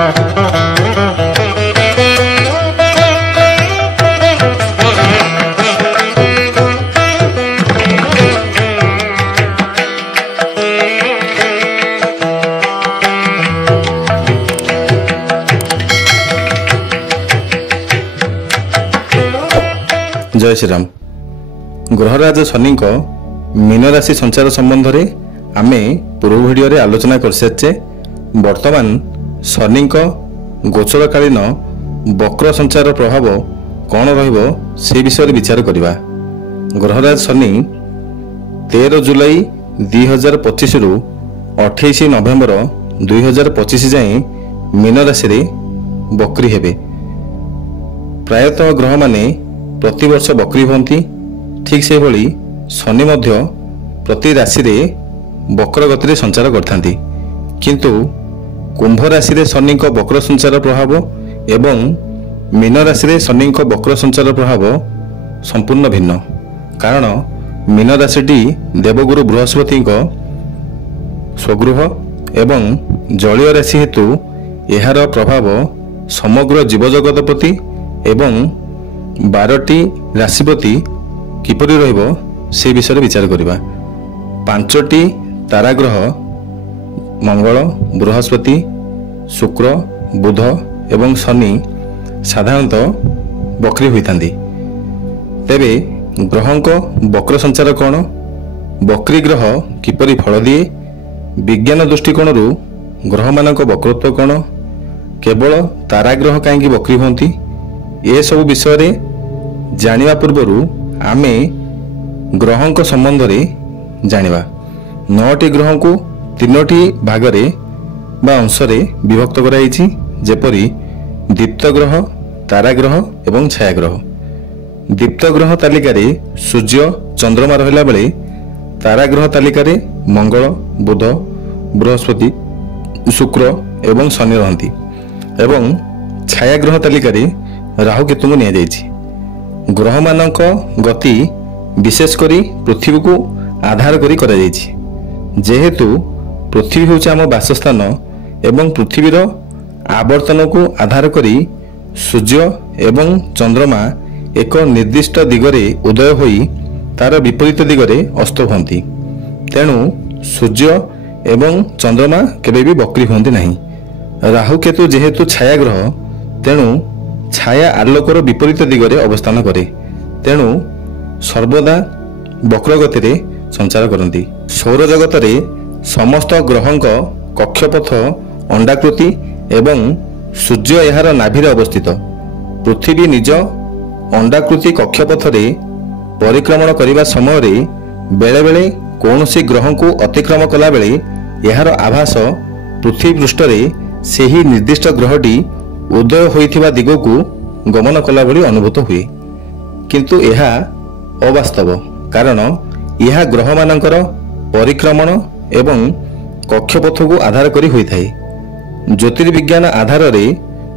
जय श्रीराम। ग्रहराज शनि मीन राशि संचार संबंध में आम पूर्व भिडियो आलोचना कर सारे। वर्तमान शनि गोचरकालीन वक्र संचार प्रभाव कौन रहिबो से विषय विचार करवा। ग्रहराज शनि 13 जुलाई 2025 रु 28 नवेम्बर 2025 जाए मीन राशि रे बक्री हेबे। प्रायतः ग्रह माने प्रतिवर्ष बक्री होती। ठीक से भली शनि मध्य प्रति राशि रे वक्र गति संचार करथांती। किंतु कुंभ राशि रे शनि को वक्र संचार प्रभाव एवं मीन राशि रे शनि को वक्र संचार प्रभाव संपूर्ण भिन्न। कारण मीन राशिटी देवगुरु बृहस्पति स्वगृह एवं जलीय राशि हेतु एहार प्रभाव समग्र जीवजगत प्रति एवं 12टी राशिपति किपरि रहिबो से विषय विचार करिबा। 5टी ताराग्रह मंगल, बृहस्पति, शुक्र, बुध एवं शनि साधारणतः बक्री होइथांती। तेबे ग्रहंक वक्र संचार कौन, बक्री ग्रह किपरि फल दिए, विज्ञान दृष्टिकोण ग्रह मानक वक्रत्व कौन, केवल ताराग्रह कहीं बक्री होती, ए सब विषय जानिबा पूर्वरु आमे ग्रहंक संबंध में जानिबा। 9टी ग्रह को 3टी भागरे बा अंशरे विभक्त कराइछि, जेपरि दीप्त ग्रह, ताराग्रह एवं छायाग्रह। दीप्त ग्रह तालिका रे सूर्य चंद्रमा रहिला बेले ताराग्रह तालिका रे मंगल, बुध, बृहस्पति, शुक्र एवं शनि रहंती एवं छायाग्रह तालिका रे राहु केतु को निया जाइछि। ग्रह मानक गति विशेष करी पृथ्वी को आधार करी करा जाइछि। जेहेतु पृथ्वी होउछि आम वासस्थान एवं पृथ्वीर आवर्तन को आधार करी सूर्य एवं चंद्रमा एक निर्दिष्ट दिगरे उदय होई तार विपरीत दिगरे अस्त होती। तेणु सूर्य एवं चंद्रमा केबे भी बक्री होती नहीं। राहु केतु जेहेतु छायाग्रह तेणु छाया आलोकर विपरीत दिगरे अवस्थान करे, तेणु सर्वदा वक्र गति रे संचार करती। सौर जगत रे समस्त ग्रहंक कक्षपथ अंडाकृति एवं सूर्य यार नाभि अवस्थित। पृथ्वी निज अंडाकृति कक्षपथ रे परिक्रमण करने समय रे बेले बेले कौनसी ग्रह को अतिक्रम कला बेले यार आभास पृथ्वी पृष्ठ रे सेही निर्दिष्ट ग्रहटी उदय होइथिबा दिग को गमन कला भली अनुभूत हुए। किंतु यह अवास्तव, कारण यह ग्रह मानकर परिक्रमण एवं कक्षपथ को आधार करी होइथाए। ज्योतिर्विज्ञान आधार रे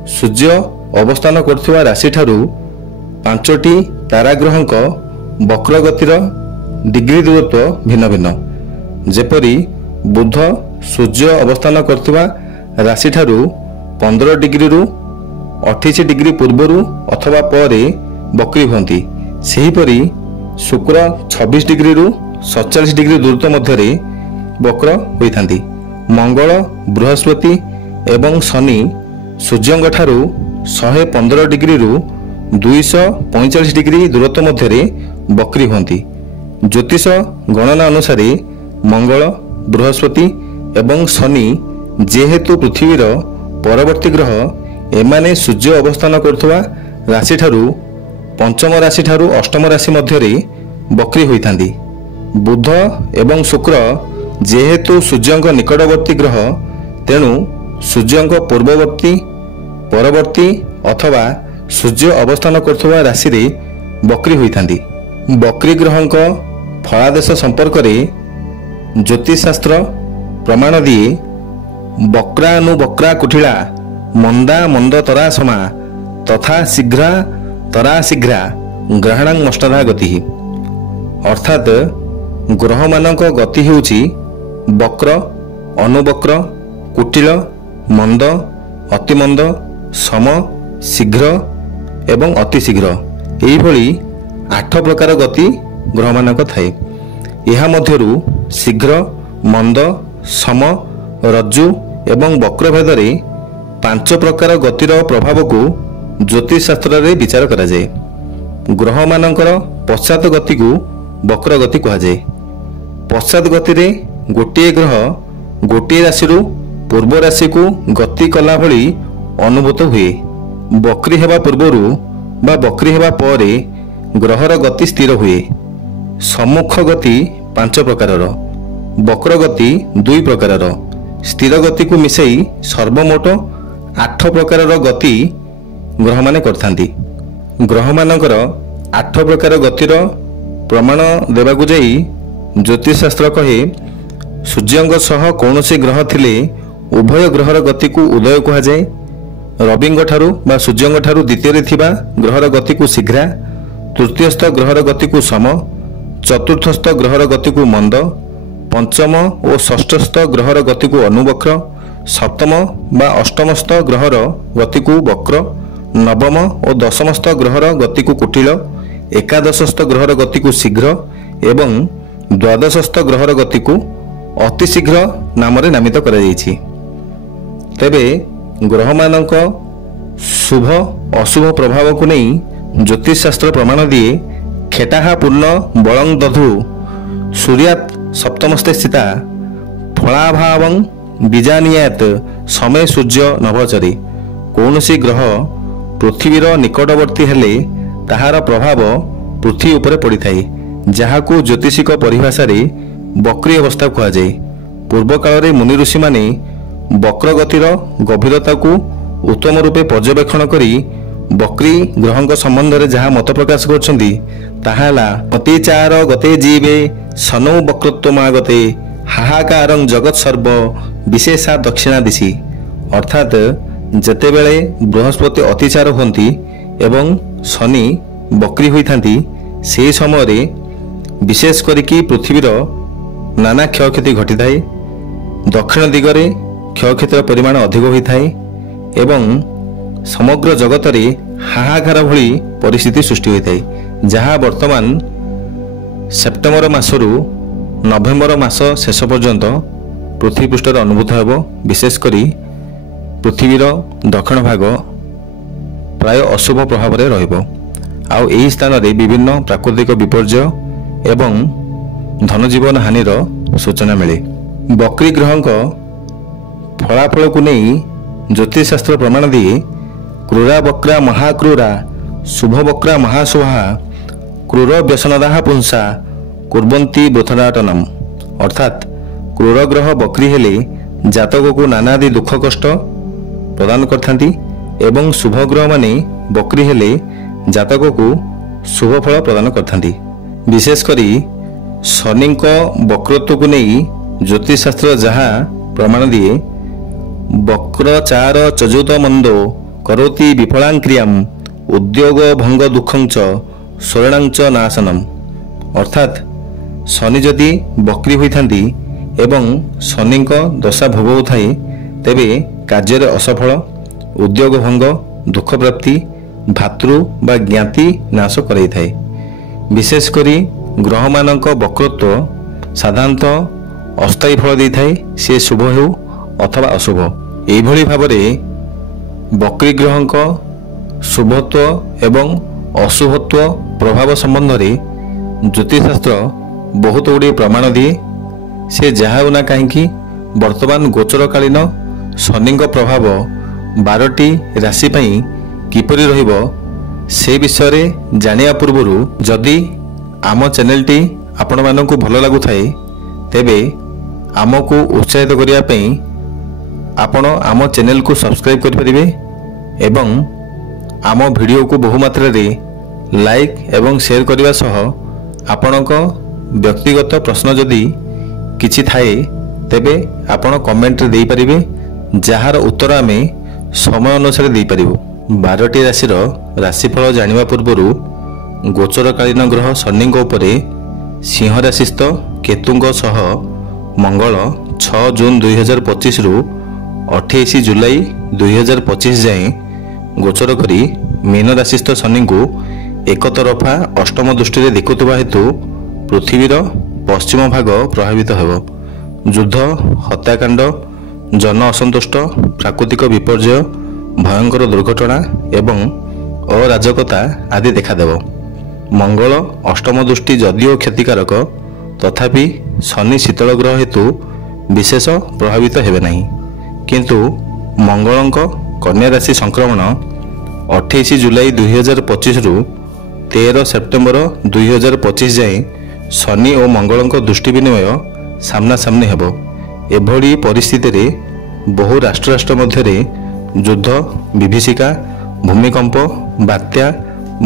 सूर्य अवस्थान करथिबा राशि ठारू 5टी ताराग्रहंक वक्र गतिर डिग्री दूरत्व भिन्न भिन्न। जेपरि बुध सूर्य अवस्थान करथिबा राशि ठारू 15 डिग्री रु 28 डिग्री पूर्वरु अथवा परे बक्री होती। सेहीपरि शुक्र 26 डिग्री रु 47 डिग्री दूरत्व मध्य वक्र होइथांती। मंगल, बृहस्पति एवं शनि सूर्यंक ठारू 115 डिग्री रु 245 डिग्री दूरत्व मध्य बक्री होती। ज्योतिष गणना अनुसार मंगल, बृहस्पति एवं शनि जेहेतु पृथ्वीर परवर्ती ग्रह एमाने सूर्य अवस्थान करथुवा राशि ठारू पंचम राशि ठारू अष्टम राशि मध्य बक्री होइथांती। बुध एवं शुक्र जेहेतु सूर्यंक निकटवर्ती ग्रह तेणु सूर्यंक पूर्ववर्ती, परवर्ती अथवा सूर्य अवस्थान करथुवा राशि रे बक्री होइथांती। बक्री ग्रहंक फलादेश संपर्क में ज्योतिषशास्त्र प्रमाण दिए वक्रानुवक्रा कुटिला मंदा मंद तरा समा तथा शीघ्रा तरा शीघ्रा ग्रहणांग मष्टधा गति। अर्थात ग्रह मानक गति होउची वक्र, अनुवक्र, कुटिल, मंद ଅତି ମନ୍ଦ, ସମ, ଶୀଘ୍ର ଏବଂ ଅତି ଶୀଘ୍ର ଏହିଭଳି 8 ପ୍ରକାର ଗତି ଗ୍ରହମାନଙ୍କ ଥାଏ। ଏହା ମଧ୍ୟରୁ ଶୀଘ୍ର, ମନ୍ଦ, ସମ, ରଜ୍ଜୁ ଏବଂ ବକ୍ରଭେଦରେ 5 ପ୍ରକାର ଗତିର ପ୍ରଭାବକୁ ଜ୍ୟୋତିଷଶାସ୍ତ୍ରରେ ବିଚାର କରାଯାଏ। ଗ୍ରହମାନଙ୍କର ପଶ୍ଚାତ ଗତିକୁ ବକ୍ରଗତି କୁହାଯାଏ। ପଶ୍ଚାତ ଗତିରେ ଗୋଟିଏ ଗ୍ରହ ଗୋଟିଏ ରାଶିରୁ ପୂର୍ବ ରାଶିକୁ ଗତି କଲା ଭଳି ଅନୁଭୂତ ହୁଏ। ବକ୍ରି ହେବା ପୂର୍ବରୁ ବା ବକ୍ରି ହେବା ପରେ ଗ୍ରହର ଗତି ସ୍ଥିର ହୁଏ। ସମ୍ମୁଖ ଗତି 5 ପ୍ରକାରର, ବକ୍ରଗତି 2 ପ୍ରକାରର, ସ୍ଥିର ଗତିକୁ ମିଶାଇ ସର୍ବମୋଟ 8 ପ୍ରକାରର ଗତି ଗ୍ରହମାନେ କରିଥାନ୍ତି। ଗ୍ରହମାନଙ୍କର 8 ପ୍ରକାର ଗତିର ପ୍ରମାଣ ଦେବାକୁ ଯାଇ ଜ୍ୟୋତିଷଶାସ୍ତ୍ର କହେ, ସୂର୍ଯ୍ୟଙ୍କ ସହ କୌଣସି ଗ୍ରହ ଥିଲେ ଉଭୟ ଗ୍ରହର ଗତିକୁ ଉଦୟ କୁହାଯାଏ। ରବିଙ୍କ ଠାରୁ ବା ସୂର୍ଯ୍ୟଙ୍କ ଠାରୁ ଦ୍ୱିତୀୟରେ ଥିବା ଗ୍ରହର ଗତିକୁ ଶୀଘ୍ରା, ତୃତୀୟସ୍ଥ ଗ୍ରହର ଗତିକୁ ସମ, ଚତୁର୍ଥସ୍ଥ ଗ୍ରହର ଗତିକୁ ମନ୍ଦ, ପଞ୍ଚମ ଓ ଷଷ୍ଠସ୍ଥ ଗ୍ରହର ଗତିକୁ ଅନୁବକ୍ର, ସପ୍ତମ ବା ଅଷ୍ଟମସ୍ଥ ଗ୍ରହର ଗତିକୁ ବକ୍ର, ନବମ ଓ ଦଶମସ୍ଥ ଗ୍ରହର ଗତିକୁ କୁଟିଳ, ଏକାଦଶସ୍ଥ ଗ୍ରହର ଗତିକୁ ଶୀଘ୍ର ଏବଂ ଦ୍ୱାଦଶସ୍ଥ ଗ୍ରହର ଗତିକୁ ଅତି ଶୀଘ୍ର ନାମରେ ନାମିତ କରାଯାଇଛି। ତେବେ ଗ୍ରହମାନଙ୍କ ଶୁଭ ଅଶୁଭ ପ୍ରଭାବକୁ ନେଇ ଜ୍ୟୋତିଷଶାସ୍ତ୍ର ପ୍ରମାଣ ଦିଏ, ଖେଟାହା ପୂର୍ଣ୍ଣ ବଳଂ ଦଧୁ ସୂର୍ୟାତ୍ ସପ୍ତମସ୍ତେ ସ୍ଥିତା ଫଳାଭାବଂ ବିଜାନିୟାତ ସମେ ସୂର୍ଯ୍ୟ ନଭଚରେ। କୌଣସି ଗ୍ରହ ପୃଥିବୀର ନିକଟବର୍ତ୍ତୀ ହେଲେ ତାହାର ପ୍ରଭାବ ପୃଥ୍ୱୀ ଉପରେ ପଡ଼ିଥାଏ, ଯାହାକୁ ଜ୍ୟୋତିଷିକ ପରିଭାଷାରେ ବକ୍ରି ଅବସ୍ଥା କୁହାଯାଏ। ପୂର୍ବକାଳରେ ମୁନି ଋଷିମାନେ ବକ୍ରଗତିର ଗଭୀରତାକୁ ଉତ୍ତମ ରୂପେ ପର୍ଯ୍ୟବେକ୍ଷଣ କରି ବକ୍ରି ଗ୍ରହଙ୍କ ସମ୍ବନ୍ଧରେ ଯାହା ମତ ପ୍ରକାଶ କରିଛନ୍ତି ତାହା ହେଲା, ଅତିଚାର ଗତେ ଜୀବେ ସନୌ ବକ୍ରତ୍ୱମାଗତେ ହାହାକାରଂ ଜଗତ୍ ସର୍ବ ବିଶେଷା ଦକ୍ଷିଣା ଦିଶି। ଅର୍ଥାତ୍ ଯେତେବେଳେ ବୃହସ୍ପତି ଅତିଚାର ହୁଅନ୍ତି ଏବଂ ଶନି ବକ୍ରି ହୋଇଥାନ୍ତି, ସେହି ସମୟରେ ବିଶେଷ କରିକି ପୃଥିବୀର ନାନା କ୍ଷୟକ୍ଷତି ଘଟିଥାଏ। ଦକ୍ଷିଣ ଦିଗରେ କ୍ଷୟକ୍ଷତିର ପରିମାଣ ଅଧିକ ହୋଇଥାଏ ଏବଂ ସମଗ୍ର ଜଗତରେ ହାହାକାର ଭଳି ପରିସ୍ଥିତି ସୃଷ୍ଟି ହୋଇଥାଏ, ଯାହା ବର୍ତ୍ତମାନ ସେପ୍ଟେମ୍ବର ମାସରୁ ନଭେମ୍ବର ମାସ ଶେଷ ପର୍ଯ୍ୟନ୍ତ ପୃଥିବୀ ପୃଷ୍ଠରେ ଅନୁଭୂତ ହେବ। ବିଶେଷ କରି ପୃଥିବୀର ଦକ୍ଷିଣ ଭାଗ ପ୍ରାୟ ଅଶୁଭ ପ୍ରଭାବରେ ରହିବ। ଆଉ ଏହି ସ୍ଥାନରେ ବିଭିନ୍ନ ପ୍ରାକୃତିକ ବିପର୍ଯ୍ୟୟ ଏବଂ ଧନଜୀବନ ହାନିର ସୂଚନା ମିଳେ। ବକ୍ରି ଗ୍ରହଙ୍କ ଫଳାଫଳକୁ ନେଇ ଜ୍ୟୋତିଷଶାସ୍ତ୍ର ପ୍ରମାଣ ଦିଏ, କ୍ରୂରା ବକ୍ରା ମହାକ୍ରୂରା ଶୁଭ ବକ୍ରା ମହାଶୁଭା କ୍ରୂର ବ୍ୟସନଦାହା ପୁଂସା କୁର୍ବନ୍ତୀ ବୃଥରାଟନମ୍। ଅର୍ଥାତ୍ କ୍ରୂର ଗ୍ରହ ବକ୍ରି ହେଲେ ଜାତକକୁ ନାନାଦି ଦୁଃଖ କଷ୍ଟ ପ୍ରଦାନ କରିଥାନ୍ତି ଏବଂ ଶୁଭ ଗ୍ରହମାନେ ବକ୍ରି ହେଲେ ଜାତକକୁ ଶୁଭ ଫଳ ପ୍ରଦାନ କରିଥାନ୍ତି। ବିଶେଷ କରି ଶନିଙ୍କ ବକ୍ରତ୍ୱକୁ ନେଇ ଜ୍ୟୋତିଷଶାସ୍ତ୍ର ଯାହା ପ୍ରମାଣ ଦିଏ, ବକ୍ର ଚାର ଚଜୁତ ମନ୍ଦୋ କରୋତି ବିଫଳାଙ୍କ୍ରିୟାମ୍ ଉଦ୍ୟୋଗ ଭଙ୍ଗ ଦୁଃଖଞ୍ଚ ସ୍ୱର୍ଣାଞ୍ଚ ନାଶନମ୍। ଅର୍ଥାତ୍ ଶନି ଯଦି ବକ୍ରି ହୋଇଥାନ୍ତି ଏବଂ ଶନିଙ୍କ ଦଶା ଭୋଗ ହେଉଥାଏ, ତେବେ କାର୍ଯ୍ୟରେ ଅସଫଳ, ଉଦ୍ୟୋଗ ଭଙ୍ଗ, ଦୁଃଖ ପ୍ରାପ୍ତି, ଭାତୃ ବା ଜ୍ଞାତି ନାଶ କରାଇଥାଏ। ବିଶେଷ କରି ଗ୍ରହମାନଙ୍କ ବକ୍ରତ୍ୱ ସାଧାରଣତଃ ଅସ୍ଥାୟୀ ଫଳ ଦେଇଥାଏ, ସେ ଶୁଭ ହେଉ ଅଥବା ଅଶୁଭ। ଏହିଭଳି ଭାବରେ ବକ୍ରି ଗ୍ରହଙ୍କ ଶୁଭତ୍ୱ ଏବଂ ଅଶୁଭତ୍ୱ ପ୍ରଭାବ ସମ୍ବନ୍ଧରେ ଜ୍ୟୋତିଷଶାସ୍ତ୍ର ବହୁତ ଗୁଡ଼ିଏ ପ୍ରମାଣ ଦିଏ। ସେ ଯାହା ହେଉ ନା କାହିଁକି ବର୍ତ୍ତମାନ ଗୋଚରକାଳୀନ ଶନିଙ୍କ ପ୍ରଭାବ 12ଟି ରାଶି ପାଇଁ କିପରି ରହିବ ସେ ବିଷୟରେ ଜାଣିବା ପୂର୍ବରୁ ଯଦି ଆମ ଚ୍ୟାନେଲଟି ଆପଣମାନଙ୍କୁ ଭଲ ଲାଗୁଥାଏ, ତେବେ ଆମକୁ ଉତ୍ସାହିତ କରିବା ପାଇଁ ଆପଣ ଆମ ଚ୍ୟାନେଲକୁ ସବସ୍କ୍ରାଇବ୍ କରିପାରିବେ ଏବଂ ଆମ ଭିଡ଼ିଓକୁ ବହୁମାତ୍ରାରେ ଲାଇକ୍ ଏବଂ ସେୟାର କରିବା ସହ ଆପଣଙ୍କ ବ୍ୟକ୍ତିଗତ ପ୍ରଶ୍ନ ଯଦି କିଛି ଥାଏ ତେବେ ଆପଣ କମେଣ୍ଟରେ ଦେଇପାରିବେ, ଯାହାର ଉତ୍ତର ଆମେ ସମୟ ଅନୁସାରେ ଦେଇପାରିବୁ। 12ଟି ରାଶିର ରାଶିଫଳ ଜାଣିବା ପୂର୍ବରୁ ଗୋଚରକାଳୀନ ଗ୍ରହ ଶନିଙ୍କ ଉପରେ ସିଂହ ରାଶିସ୍ଥ କେତୁଙ୍କ ସହ ମଙ୍ଗଳ 6 ଜୁନ୍ 2025ରୁ 28 जुलाई 2025 ଯାଏଁ ଗୋଚର କରି ମୀନ ରାଶିସ୍ଥ ଶନିଙ୍କୁ ଏକତରଫା ଅଷ୍ଟମ ଦୃଷ୍ଟିରେ ଦେଖୁଥିବା ହେତୁ ପୃଥିବୀର ପଶ୍ଚିମ ଭାଗ ପ୍ରଭାବିତ ହେବ। ଯୁଦ୍ଧ, ହତ୍ୟାକାଣ୍ଡ, ଜନ ଅସନ୍ତୁଷ୍ଟ, ପ୍ରାକୃତିକ ବିପର୍ଯ୍ୟୟ, ଭୟଙ୍କର ଦୁର୍ଘଟଣା ଏବଂ ଅରାଜକତା ଆଦି ଦେଖାଦେବ। ମଙ୍ଗଳ ଅଷ୍ଟମ ଦୃଷ୍ଟି ଯଦିଓ କ୍ଷତିକାରକ, ତଥାପି ଶନି ଶୀତଳ ଗ୍ରହ ହେତୁ ବିଶେଷ ପ୍ରଭାବିତ ହେବେ ନାହିଁ। କିନ୍ତୁ ମଙ୍ଗଳଙ୍କ କନ୍ୟା ରାଶି ସଂକ୍ରମଣ 28 ଜୁଲାଇ 2025ରୁ 13 ସେପ୍ଟେମ୍ବର 2025 ଯାଏଁ ଶନି ଓ ମଙ୍ଗଳଙ୍କ ଦୃଷ୍ଟି ବିନିମୟ ସାମ୍ନାସାମ୍ନି ହେବ। ଏଭଳି ପରିସ୍ଥିତିରେ ବହୁ ରାଷ୍ଟ୍ର ମଧ୍ୟରେ ଯୁଦ୍ଧ, ବିଭୀଷିକା, ଭୂମିକମ୍ପ, ବାତ୍ୟା,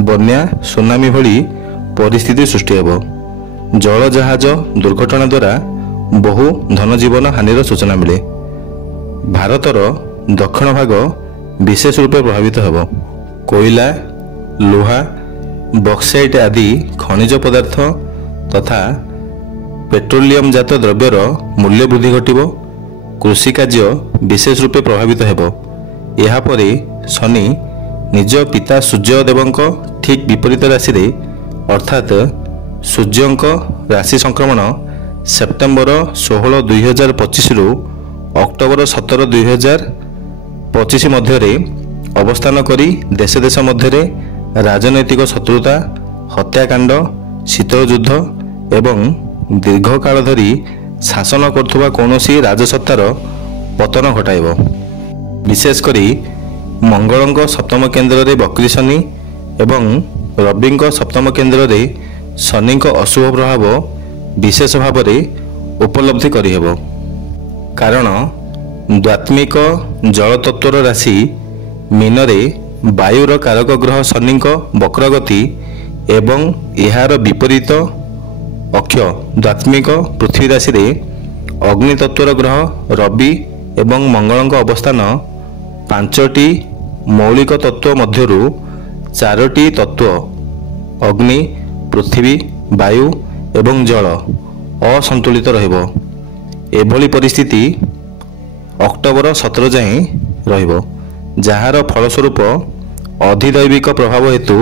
ବନ୍ୟା, ସୁନାମି ଭଳି ପରିସ୍ଥିତି ସୃଷ୍ଟି ହେବ। ଜଳ ଜାହାଜ ଦୁର୍ଘଟଣା ଦ୍ୱାରା ବହୁ ଧନଜୀବନ ହାନିର ସୂଚନା ମିଳେ। ଭାରତର ଦକ୍ଷିଣ ଭାଗ ବିଶେଷ ରୂପେ ପ୍ରଭାବିତ ହେବ। କୋଇଲା, ଲୁହା, ବକ୍ସାଇଟ୍ ଆଦି ଖଣିଜ ପଦାର୍ଥ ତଥା ପେଟ୍ରୋଲିୟମ ଜାତ ଦ୍ରବ୍ୟର ମୂଲ୍ୟ ବୃଦ୍ଧି ଘଟିବ। କୃଷି କାର୍ଯ୍ୟ ବିଶେଷ ରୂପେ ପ୍ରଭାବିତ ହେବ। ଏହାପରେ ଶନି ନିଜ ପିତା ସୂର୍ଯ୍ୟଦେବଙ୍କ ଠିକ୍ ବିପରୀତ ରାଶିରେ ଅର୍ଥାତ୍ ସୂର୍ଯ୍ୟଙ୍କ ରାଶି ସଂକ୍ରମଣ ସେପ୍ଟେମ୍ବର 16, 2025ରୁ ଅକ୍ଟୋବର 17, 2025 ମଧ୍ୟରେ ଅବସ୍ଥାନ କରି ଦେଶ ଦେଶ ମଧ୍ୟରେ ରାଜନୈତିକ ଶତ୍ରୁତା, ହତ୍ୟାକାଣ୍ଡ, ଶୀତଳ ଯୁଦ୍ଧ ଏବଂ ଦୀର୍ଘକାଳ ଧରି ଶାସନ କରୁଥିବା କୌଣସି ରାଜସତ୍ତାର ପତନ ଘଟାଇବ। ବିଶେଷ କରି ମଙ୍ଗଳଙ୍କ ସପ୍ତମ କେନ୍ଦ୍ରରେ ବକ୍ରୀ ଶନି ଏବଂ ରବିଙ୍କ ସପ୍ତମ କେନ୍ଦ୍ରରେ ଶନିଙ୍କ ଅଶୁଭ ପ୍ରଭାବ ବିଶେଷ ଭାବରେ ଉପଲବ୍ଧି କରିହେବ। କାରଣ ଦ୍ୱାତ୍ମିକ ଜଳତତ୍ତ୍ୱର ରାଶି ମୀନରେ ବାୟୁର କାରକ ଗ୍ରହ ଶନିଙ୍କ ବକ୍ରଗତି ଏବଂ ଏହାର ବିପରୀତ ଅକ୍ଷ ଦ୍ୱାତ୍ମିକ ପୃଥ୍ୱୀ ରାଶିରେ ଅଗ୍ନିତତ୍ତ୍ୱର ଗ୍ରହ ରବି ଏବଂ ମଙ୍ଗଳଙ୍କ ଅବସ୍ଥାନ 5ଟି ମୌଳିକ ତତ୍ତ୍ୱ ମଧ୍ୟରୁ 4ଟି ତତ୍ତ୍ୱ ଅଗ୍ନି, ପୃଥିବୀ, ବାୟୁ ଏବଂ ଜଳ ଅସନ୍ତୁଳିତ ରହିବ। ଏଭଳି ପରିସ୍ଥିତି ଅକ୍ଟୋବର 17 ଯାଏଁ ରହିବ, ଯାହାର ଫଳସ୍ୱରୂପ ଅଧିଦୈବିକ ପ୍ରଭାବ ହେତୁ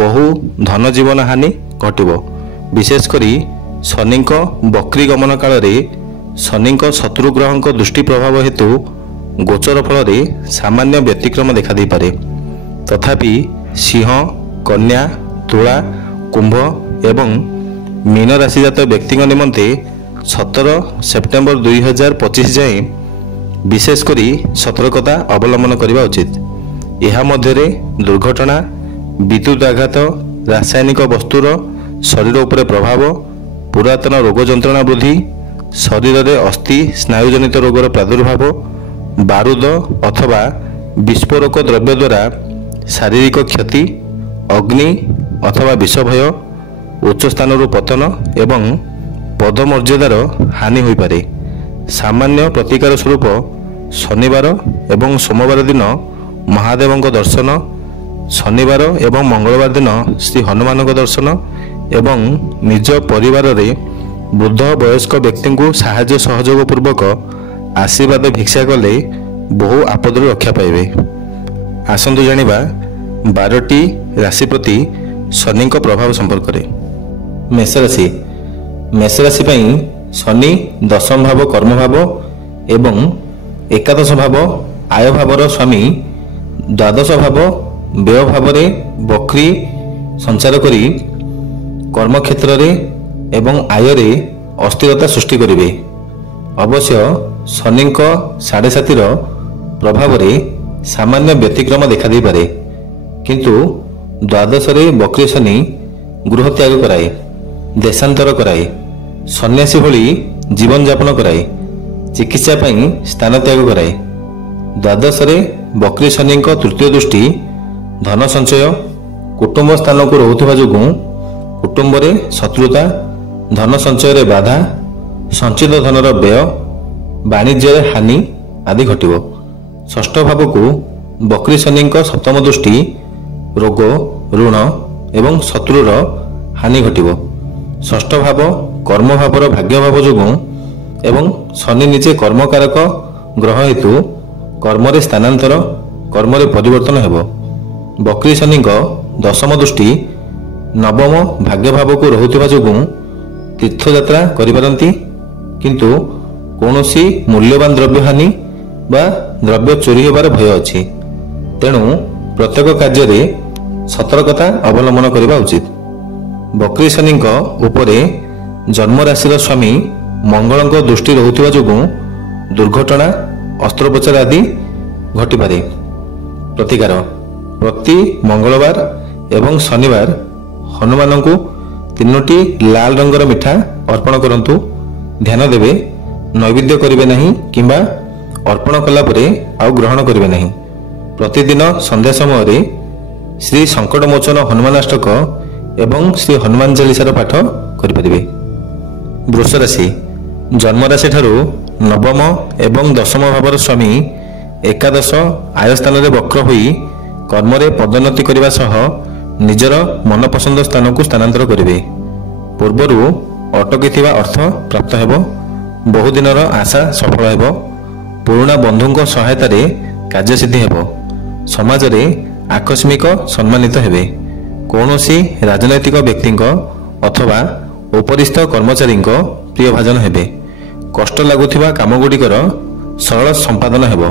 ବହୁ ଧନଜୀବନ ହାନି ଘଟିବ। ବିଶେଷ କରି ଶନିଙ୍କ ବକ୍ରୀ ଗମନ କାଳରେ ଶନିଙ୍କ ଶତ୍ରୁ ଗ୍ରହଙ୍କ ଦୃଷ୍ଟି ପ୍ରଭାବ ହେତୁ ଗୋଚର ଫଳରେ ସାମାନ୍ୟ ବ୍ୟତିକ୍ରମ ଦେଖାଦେଇପାରେ। ତଥାପି ସିଂହ, କନ୍ୟା, ତୁଳା, କୁମ୍ଭ ଏବଂ ମୀନ ରାଶିଜାତ ବ୍ୟକ୍ତିଙ୍କ ନିମନ୍ତେ 17 ସେପ୍ଟେମ୍ବର 2025 ଯାଏଁ ବିଶେଷ କରି ସତର୍କତା ଅବଲମ୍ବନ କରିବା ଉଚିତ। ଏହା ମଧ୍ୟରେ ଦୁର୍ଘଟଣା, ବିଦ୍ୟୁତ୍ ଆଘାତ, ରାସାୟନିକ ବସ୍ତୁର ଶରୀର ଉପରେ ପ୍ରଭାବ, ପୁରାତନ ରୋଗ ଯନ୍ତ୍ରଣା ବୃଦ୍ଧି, ଶରୀରରେ ଅସ୍ଥି ସ୍ନାୟୁଜନିତ ରୋଗର ପ୍ରାଦୁର୍ଭାବ, ବାରୁଦ ଅଥବା ବିସ୍ଫୋରକ ଦ୍ରବ୍ୟ ଦ୍ୱାରା ଶାରୀରିକ କ୍ଷତି, ଅଗ୍ନି ଅଥବା ବିଷ ଭୟ, ଉଚ୍ଚ ସ୍ଥାନରୁ ପତନ ଏବଂ ପଦମର୍ଯ୍ୟାଦାର ହାନି ହୋଇପାରେ। ସାମାନ୍ୟ ପ୍ରତିକାର ସ୍ୱରୂପ ଶନିବାର ଏବଂ ସୋମବାର ଦିନ ମହାଦେବଙ୍କ ଦର୍ଶନ, ଶନିବାର ଏବଂ ମଙ୍ଗଳବାର ଦିନ ଶ୍ରୀ ହନୁମାନଙ୍କ ଦର୍ଶନ ଏବଂ ନିଜ ପରିବାରରେ ବୃଦ୍ଧ ବୟସ୍କ ବ୍ୟକ୍ତିଙ୍କୁ ସାହାଯ୍ୟ ସହଯୋଗ ପୂର୍ବକ ଆଶୀର୍ବାଦ ଭିକ୍ଷା କଲେ ବହୁ ଆପଦରୁ ରକ୍ଷା ପାଇବେ। ଆସନ୍ତୁ ଜାଣିବା 12ଟି ରାଶି ପ୍ରତି ଶନିଙ୍କ ପ୍ରଭାବ ସମ୍ପର୍କରେ। ମେଷରାଶି। ମେଷରାଶି ପାଇଁ ଶନି ଦଶମ ଭାବ କର୍ମ ଭାବ ଏବଂ ଏକାଦଶ ଭାବ ଆୟ ଭାବର ସ୍ୱାମୀ ଦ୍ୱାଦଶ ଭାବ ବ୍ୟୟ ଭାବରେ ବକ୍ରୀ ସଞ୍ଚାର କରି କର୍ମକ୍ଷେତ୍ରରେ ଏବଂ ଆୟରେ ଅସ୍ଥିରତା ସୃଷ୍ଟି କରିବେ। ଅବଶ୍ୟ ଶନିଙ୍କ 7.5ର ପ୍ରଭାବରେ ସାମାନ୍ୟ ବ୍ୟତିକ୍ରମ ଦେଖାଦେଇପାରେ, କିନ୍ତୁ ଦ୍ୱାଦଶରେ ବକ୍ରୀ ଶନି ଗୃହତ୍ୟାଗ କରାଏ, ଦେଶାନ୍ତର କରାଏ, ସନ୍ନ୍ୟାସୀ ଭଳି ଜୀବନଯାପନ କରାଏ, ଚିକିତ୍ସା ପାଇଁ ସ୍ଥାନ ତ୍ୟାଗ କରାଏ। ଦ୍ୱାଦଶରେ ବକ୍ରୀ ଶନିଙ୍କ ତୃତୀୟ ଦୃଷ୍ଟି ଧନ ସଞ୍ଚୟ, କୁଟୁମ୍ବ ସ୍ଥାନକୁ ରହୁଥିବା ଯୋଗୁଁ କୁଟୁମ୍ବରେ ଶତ୍ରୁତା, ଧନ ସଞ୍ଚୟରେ ବାଧା, ସଞ୍ଚିତ ଧନର ବ୍ୟୟ, ବାଣିଜ୍ୟରେ ହାନି ଆଦି ଘଟିବ। ଷଷ୍ଠ ଭାବକୁ ବକ୍ରୀ ଶନିଙ୍କ ସପ୍ତମ ଦୃଷ୍ଟି ରୋଗ, ଋଣ ଏବଂ ଶତ୍ରୁର ହାନି ଘଟିବ। ଷଷ୍ଠ ଭାବ କର୍ମଭାବର ଭାଗ୍ୟ ଭାବ ଯୋଗୁଁ ଏବଂ ଶନି ନିଜେ କର୍ମକାରକ ଗ୍ରହ ହେତୁ କର୍ମରେ ସ୍ଥାନାନ୍ତର, କର୍ମରେ ପରିବର୍ତ୍ତନ ହେବ। ବକ୍ରୀ ଶନିଙ୍କ ଦଶମ ଦୃଷ୍ଟି ନବମ ଭାଗ୍ୟଭାବକୁ ରହୁଥିବା ଯୋଗୁଁ ତୀର୍ଥଯାତ୍ରା କରିପାରନ୍ତି, କିନ୍ତୁ କୌଣସି ମୂଲ୍ୟବାନ ଦ୍ରବ୍ୟ ହାନି ବା ଦ୍ରବ୍ୟ ଚୋରି ହେବାର ଭୟ ଅଛି। ତେଣୁ ପ୍ରତ୍ୟେକ କାର୍ଯ୍ୟରେ ସତର୍କତା ଅବଲମ୍ବନ କରିବା ଉଚିତ। ବକ୍ରୀ ଶନିଙ୍କ ଉପରେ ଜନ୍ମରାଶିର ସ୍ୱାମୀ ମଙ୍ଗଳଙ୍କ ଦୃଷ୍ଟି ରହୁଥିବା ଯୋଗୁଁ ଦୁର୍ଘଟଣା, ଅସ୍ତ୍ରୋପଚାର ଆଦି ଘଟିପାରେ। ପ୍ରତିକାର: ପ୍ରତି ମଙ୍ଗଳବାର ଏବଂ ଶନିବାର ହନୁମାନଙ୍କୁ 3ଟି ଲାଲ ରଙ୍ଗର ମିଠା ଅର୍ପଣ କରନ୍ତୁ। ଧ୍ୟାନ ଦେବେ, ନୈବେଦ୍ୟ କରିବେ ନାହିଁ କିମ୍ବା ଅର୍ପଣ କଲା ପରେ ଆଉ ଗ୍ରହଣ କରିବେ ନାହିଁ। ପ୍ରତିଦିନ ସନ୍ଧ୍ୟା ସମୟରେ ଶ୍ରୀ ସଙ୍କଟମୋଚନ ହନୁମାନଷ୍ଟକ ଏବଂ ଶ୍ରୀ ହନୁମାନ ଚାଳିଶାର ପାଠ କରିପାରିବେ। ବୃଷ ରାଶି: ଜନ୍ମରାଶି ଠାରୁ ନବମ ଏବଂ ଦଶମ ଭାବର ସ୍ୱାମୀ ଏକାଦଶ ଆୟ ସ୍ଥାନରେ ବକ୍ର ହୋଇ କର୍ମରେ ପଦୋନ୍ନତି କରିବା ସହ ନିଜର ମନପସନ୍ଦ ସ୍ଥାନକୁ ସ୍ଥାନାନ୍ତର କରିବେ। ପୂର୍ବରୁ ଅଟକିଥିବା ଅର୍ଥ ପ୍ରାପ୍ତ ହେବ। ବହୁଦିନର ଆଶା ସଫଳ ହେବ। ପୁରୁଣା ବନ୍ଧୁଙ୍କ ସହାୟତାରେ କାର୍ଯ୍ୟସିଦ୍ଧି ହେବ। ସମାଜରେ ଆକସ୍ମିକ ସମ୍ମାନିତ ହେବେ। କୌଣସି ରାଜନୈତିକ ବ୍ୟକ୍ତିଙ୍କ ଅଥବା ଉପରିସ୍ଥ କର୍ମଚାରୀଙ୍କ ପ୍ରିୟଭାଜନ ହେବେ। କଷ୍ଟ ଲାଗୁଥିବା କାମଗୁଡ଼ିକର ସରଳ ସମ୍ପାଦନ ହେବ।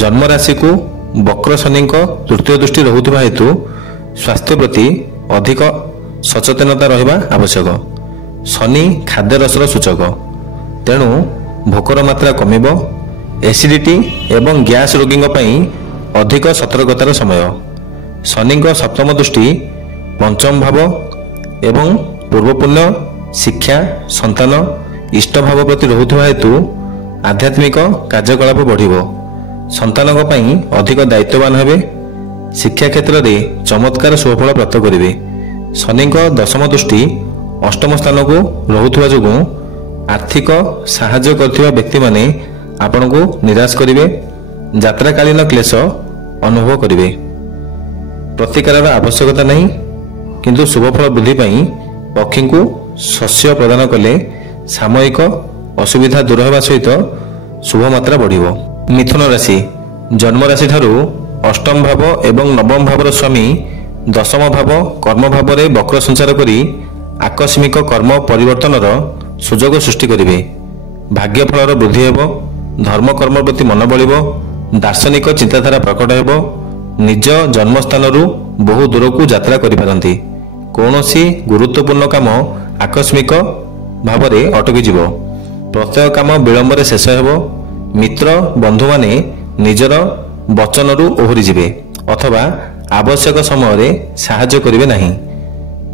ଜନ୍ମରାଶିକୁ ବକ୍ର ଶନିଙ୍କ ତୃତୀୟ ଦୃଷ୍ଟି ରହୁଥିବା ହେତୁ ସ୍ୱାସ୍ଥ୍ୟ ପ୍ରତି ଅଧିକ ସଚେତନତା ରହିବା ଆବଶ୍ୟକ। ଶନି ଖାଦ୍ୟରସର ସୂଚକ, ତେଣୁ ଭୋକର ମାତ୍ରା କମିବ। ଏସିଡିଟି ଏବଂ ଗ୍ୟାସ୍ ରୋଗୀଙ୍କ ପାଇଁ ଅଧିକ ସତର୍କତାର ସମୟ। ଶନିଙ୍କ ସପ୍ତମ ଦୃଷ୍ଟି ପଞ୍ଚମ ଭାବ ଏବଂ ପୂର୍ବପୁଣ୍ୟ, ଶିକ୍ଷା, ସନ୍ତାନ, ଇଷ୍ଟଭାବ ପ୍ରତି ରହୁଥିବା ହେତୁ ଆଧ୍ୟାତ୍ମିକ କାର୍ଯ୍ୟକଳାପ ବଢ଼ିବ। ସନ୍ତାନଙ୍କ ପାଇଁ ଅଧିକ ଦାୟିତ୍ୱବାନ ହେବେ। ଶିକ୍ଷା କ୍ଷେତ୍ରରେ ଚମତ୍କାର ସୁଫଳ ପ୍ରାପ୍ତ କରିବେ। ଶନିଙ୍କ ଦଶମ ଦୃଷ୍ଟି ଅଷ୍ଟମ ସ୍ଥାନକୁ ରହୁଥିବା ଯୋଗୁଁ ଆର୍ଥିକ ସାହାଯ୍ୟ କରୁଥିବା ବ୍ୟକ୍ତିମାନେ ଆପଣଙ୍କୁ ନିରାଶ କରିବେ। ଯାତ୍ରାକାଳୀନ କ୍ଲେଶ ଅନୁଭବ କରିବେ। ପ୍ରତିକାରର ଆବଶ୍ୟକତା ନାହିଁ, କିନ୍ତୁ ଶୁଭଫଳ ବୃଦ୍ଧି ପାଇଁ ପକ୍ଷୀଙ୍କୁ ଶସ୍ୟ ପ୍ରଦାନ କଲେ ସାମୟିକ ଅସୁବିଧା ଦୂର ହେବା ସହିତ ଶୁଭମାତ୍ରା ବଢ଼ିବ। ମିଥୁନ ରାଶି: ଜନ୍ମରାଶି ଠାରୁ ଅଷ୍ଟମ ଭାବ ଏବଂ ନବମ ଭାବର ସ୍ୱାମୀ ଦଶମ ଭାବ କର୍ମ ଭାବରେ ବକ୍ର ସଞ୍ଚାର କରି ଆକସ୍ମିକ କର୍ମ ପରିବର୍ତ୍ତନର ସୁଯୋଗ ସୃଷ୍ଟି କରିବେ। ଭାଗ୍ୟଫଳର ବୃଦ୍ଧି ହେବ। ଧର୍ମକର୍ମ ପ୍ରତି ମନ ବଳିବ। ଦାର୍ଶନିକ ଚିନ୍ତାଧାରା ପ୍ରକଟ ହେବ। ନିଜ ଜନ୍ମସ୍ଥାନରୁ ବହୁ ଦୂରକୁ ଯାତ୍ରା କରିପାରନ୍ତି। କୌଣସି ଗୁରୁତ୍ୱପୂର୍ଣ୍ଣ କାମ ଆକସ୍ମିକ ଭାବରେ ଅଟକିଯିବ। ପ୍ରତ୍ୟେକ କାମ ବିଳମ୍ବରେ ଶେଷ ହେବ। ମିତ୍ର ବନ୍ଧୁମାନେ ନିଜର ବଚନରୁ ଓହରିଯିବେ ଅଥବା ଆବଶ୍ୟକ ସମୟରେ ସାହାଯ୍ୟ କରିବେ ନାହିଁ।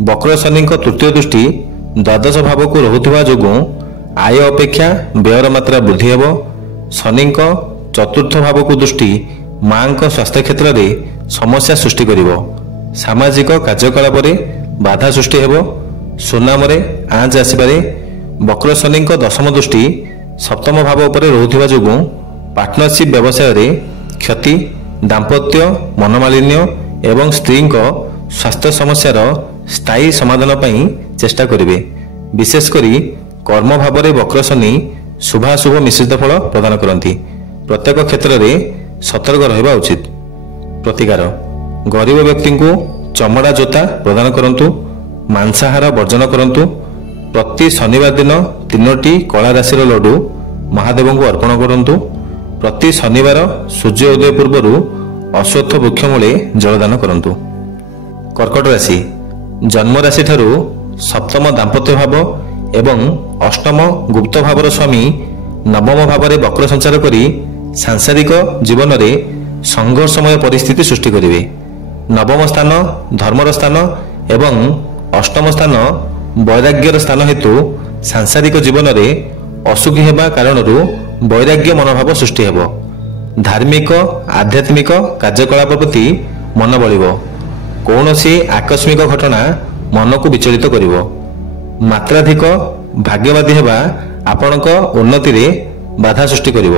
ବକ୍ର ଶନିଙ୍କ ତୃତୀୟ ଦୃଷ୍ଟି ଦ୍ୱାଦଶ ଭାବକୁ ରହୁଥିବା ଯୋଗୁଁ ଆୟ ଅପେକ୍ଷା ବ୍ୟୟର ମାତ୍ରା ବୃଦ୍ଧି ହେବ। ଶନିଙ୍କ ଚତୁର୍ଥ ଭାବକୁ ଦୃଷ୍ଟି ମାଙ୍କ ସ୍ୱାସ୍ଥ୍ୟ କ୍ଷେତ୍ରରେ ସମସ୍ୟା ସୃଷ୍ଟି କରିବ। ସାମାଜିକ କାର୍ଯ୍ୟକଳାପରେ ବାଧା ସୃଷ୍ଟି ହେବ। ସୁନାମରେ ଆଞ୍ଚ ଆସିପାରେ। ବକ୍ର ଶନିଙ୍କ ଦଶମ ଦୃଷ୍ଟି ସପ୍ତମ ଭାବ ଉପରେ ରହୁଥିବା ଯୋଗୁଁ ପାର୍ଟନରସିପ୍ ବ୍ୟବସାୟରେ କ୍ଷତି, ଦାମ୍ପତ୍ୟ ମନୋମାଳିନ୍ୟ ଏବଂ ସ୍ତ୍ରୀଙ୍କ ସ୍ୱାସ୍ଥ୍ୟ ସମସ୍ୟାର ସ୍ଥାୟୀ ସମାଧାନ ପାଇଁ ଚେଷ୍ଟା କରିବେ। ବିଶେଷ କରି କର୍ମ ଭାବରେ ବକ୍ର ଶନି ଶୁଭାଶୁଭ ମିଶ୍ରିତ ଫଳ ପ୍ରଦାନ କରନ୍ତି। ପ୍ରତ୍ୟେକ କ୍ଷେତ୍ରରେ ସତର୍କ ରହିବା ଉଚିତ। ପ୍ରତିକାର: ଗରିବ ବ୍ୟକ୍ତିଙ୍କୁ ଚମଡ଼ା ଜୋତା ପ୍ରଦାନ କରନ୍ତୁ। ମାଂସାହାର ବର୍ଜନ କରନ୍ତୁ। ପ୍ରତି ଶନିବାର ଦିନ 3ଟି କଳା ରାଶିର ଲଡୁ ମହାଦେବଙ୍କୁ ଅର୍ପଣ କରନ୍ତୁ। ପ୍ରତି ଶନିବାର ସୂର୍ଯ୍ୟ ଉଦୟ ପୂର୍ବରୁ ଅଶ୍ୱତ୍ଥ ବୃକ୍ଷ ମୂଳେ ଜଳଦାନ କରନ୍ତୁ। କର୍କଟ ରାଶି: ଜନ୍ମରାଶି ଠାରୁ ସପ୍ତମ ଦାମ୍ପତ୍ୟ ଭାବ ଏବଂ ଅଷ୍ଟମ ଗୁପ୍ତ ଭାବର ସ୍ୱାମୀ ନବମ ଭାବରେ ବକ୍ର ସଞ୍ଚାର କରି ସାଂସାରିକ ଜୀବନରେ ସଂଘର୍ଷମୟ ପରିସ୍ଥିତି ସୃଷ୍ଟି କରିବେ। ନବମ ସ୍ଥାନ ଧର୍ମର ସ୍ଥାନ ଏବଂ ଅଷ୍ଟମ ସ୍ଥାନ ବୈରାଗ୍ୟର ସ୍ଥାନ ହେତୁ ସାଂସାରିକ ଜୀବନରେ ଅସୁଖୀ ହେବା କାରଣରୁ ବୈରାଗ୍ୟ ମନୋଭାବ ସୃଷ୍ଟି ହେବ। ଧାର୍ମିକ ଆଧ୍ୟାତ୍ମିକ କାର୍ଯ୍ୟକଳାପ ପ୍ରତି ମନ ବଳିବ। କୌଣସି ଆକସ୍ମିକ ଘଟଣା ମନକୁ ବିଚଳିତ କରିବ। ମାତ୍ରାଧିକ ଭାଗ୍ୟବାଦୀ ହେବା ଆପଣଙ୍କ ଉନ୍ନତିରେ ବାଧା ସୃଷ୍ଟି କରିବ।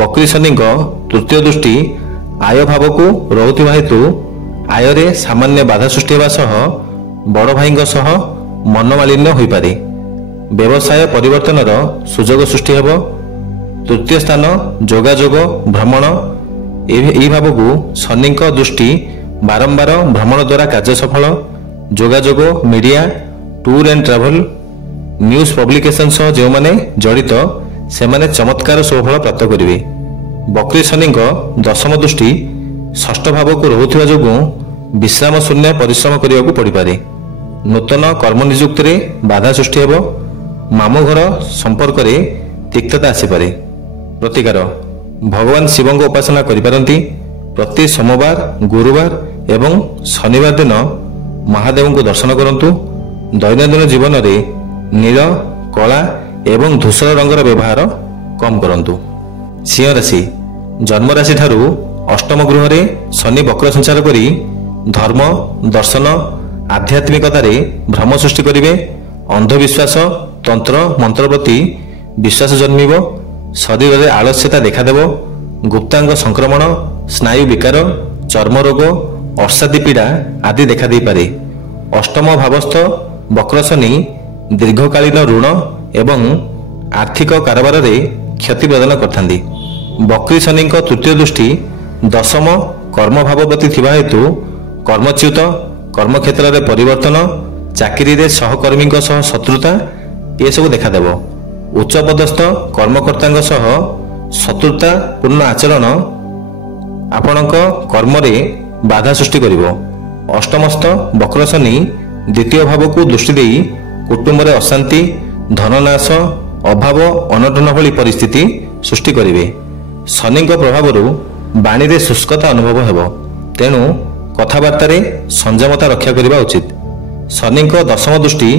ବକ୍ରୀ ଶନିଙ୍କ ତୃତୀୟ ଦୃଷ୍ଟି ଆୟ ଭାବକୁ ରହୁଥିବା ହେତୁ ଆୟରେ ସାମାନ୍ୟ ବାଧା ସୃଷ୍ଟି ହେବା ସହ ବଡ଼ ଭାଇଙ୍କ ସହ ମନମାଳିନ୍ୟ ହୋଇପାରେ। ବ୍ୟବସାୟ ପରିବର୍ତ୍ତନର ସୁଯୋଗ ସୃଷ୍ଟି ହେବ। ତୃତୀୟ ସ୍ଥାନ ଯୋଗାଯୋଗ ଭ୍ରମଣ। ଏହି ଭାବକୁ ଶନିଙ୍କ ଦୃଷ୍ଟି ବାରମ୍ବାର ଭ୍ରମଣ ଦ୍ୱାରା କାର୍ଯ୍ୟ ସଫଳ। ଯୋଗାଯୋଗ media tour and travel news publication ସହ ଯେଉଁମାନେ ଜଡ଼ିତ ସେମାନେ ଚମତ୍କାର ସୁଫଳ ପ୍ରାପ୍ତ କରିବେ। ବକ୍ରୀ ଶନିଙ୍କ ଦଶମ ଦୃଷ୍ଟି ଷଷ୍ଠ ଭାବକୁ ରହୁଥିବା ଯୋଗୁଁ ବିଶ୍ରାମ ଶୂନ୍ୟ ପରିଶ୍ରମ କରିବାକୁ ପଡ଼ିପାରେ। ନୂତନ କର୍ମ ନିଯୁକ୍ତିରେ ବାଧା ସୃଷ୍ଟି ହେବ। ମାମୁଁ ଘର ସମ୍ପର୍କରେ ତିକ୍ତତା ଆସିପାରେ। ପ୍ରତିକାର ଭଗବାନ ଶିବଙ୍କ ଉପାସନା କରିପାରନ୍ତି। ପ୍ରତି ସୋମବାର ଗୁରୁବାର ଏବଂ ଶନିବାର ଦିନ ମହାଦେବଙ୍କୁ ଦର୍ଶନ କରନ୍ତୁ। ଦୈନନ୍ଦିନ ଜୀବନରେ ନୀଳ କଳା ଏବଂ ଧୂସର ରଙ୍ଗର ବ୍ୟବହାର କମ୍ କରନ୍ତୁ। ସିଂହ ରାଶି ଜନ୍ମ ରାଶି ଠାରୁ ଅଷ୍ଟମ ଗୃହରେ ଶନି ବକ୍ର ସଞ୍ଚାର କରି ଧର୍ମ ଦର୍ଶନ ଆଧ୍ୟାତ୍ମିକତାରେ ଭ୍ରମ ସୃଷ୍ଟି କରିବେ। ଅନ୍ଧବିଶ୍ୱାସ ତନ୍ତ୍ର ମନ୍ତ୍ର ପ୍ରତି ବିଶ୍ୱାସ ଜନ୍ମିବ। ଶରୀରରେ ଆଳସ୍ୟତା ଦେଖାଦେବ। ଗୁପ୍ତାଙ୍ଗ ସଂକ୍ରମଣ ସ୍ନାୟୁ ବିକାର ଚର୍ମ ରୋଗ ଅର୍ଶାଦି ପୀଡ଼ା ଆଦି ଦେଖାଦେଇପାରେ। ଅଷ୍ଟମ ଭାବସ୍ଥ ବକ୍ର ଶନି ଦୀର୍ଘକାଳୀନ ଋଣ ଏବଂ ଆର୍ଥିକ କାରବାରରେ କ୍ଷତି ପ୍ରଦାନ କରିଥାନ୍ତି। ବକ୍ରୀ ଶନିଙ୍କ ତୃତୀୟ ଦୃଷ୍ଟି ଦଶମ କର୍ମଭାବ ପ୍ରତି ଥିବା ହେତୁ କର୍ମଚ୍ୟୁତ କର୍ମକ୍ଷେତ୍ରରେ ପରିବର୍ତ୍ତନ ଚାକିରିରେ ସହକର୍ମୀଙ୍କ ସହ ଶତ୍ରୁତା ଏସବୁ ଦେଖାଦେବ। ଉଚ୍ଚପଦସ୍ଥ କର୍ମକର୍ତ୍ତାଙ୍କ ସହ ଶତ୍ରୁତାପୂର୍ଣ୍ଣ ଆଚରଣ ଆପଣଙ୍କ କର୍ମରେ ବାଧା ସୃଷ୍ଟି କରିବ। ଅଷ୍ଟମସ୍ଥ ବକ୍ର ଶନି ଦ୍ୱିତୀୟ ଭାବକୁ ଦୃଷ୍ଟି ଦେଇ କୁଟୁମ୍ବରେ ଅଶାନ୍ତି ଧନନାଶ ଅଭାବ ଅନଟନ ଭଳି ପରିସ୍ଥିତି ସୃଷ୍ଟି କରିବେ। ଶନିଙ୍କ ପ୍ରଭାବରୁ ବାଣୀରେ ଶୁଷ୍କତା ଅନୁଭବ ହେବ। ତେଣୁ କଥାବାର୍ତ୍ତାରେ ସଂଯମତା ରକ୍ଷା କରିବା ଉଚିତ। ଶନିଙ୍କ ଦଶମ ଦୃଷ୍ଟି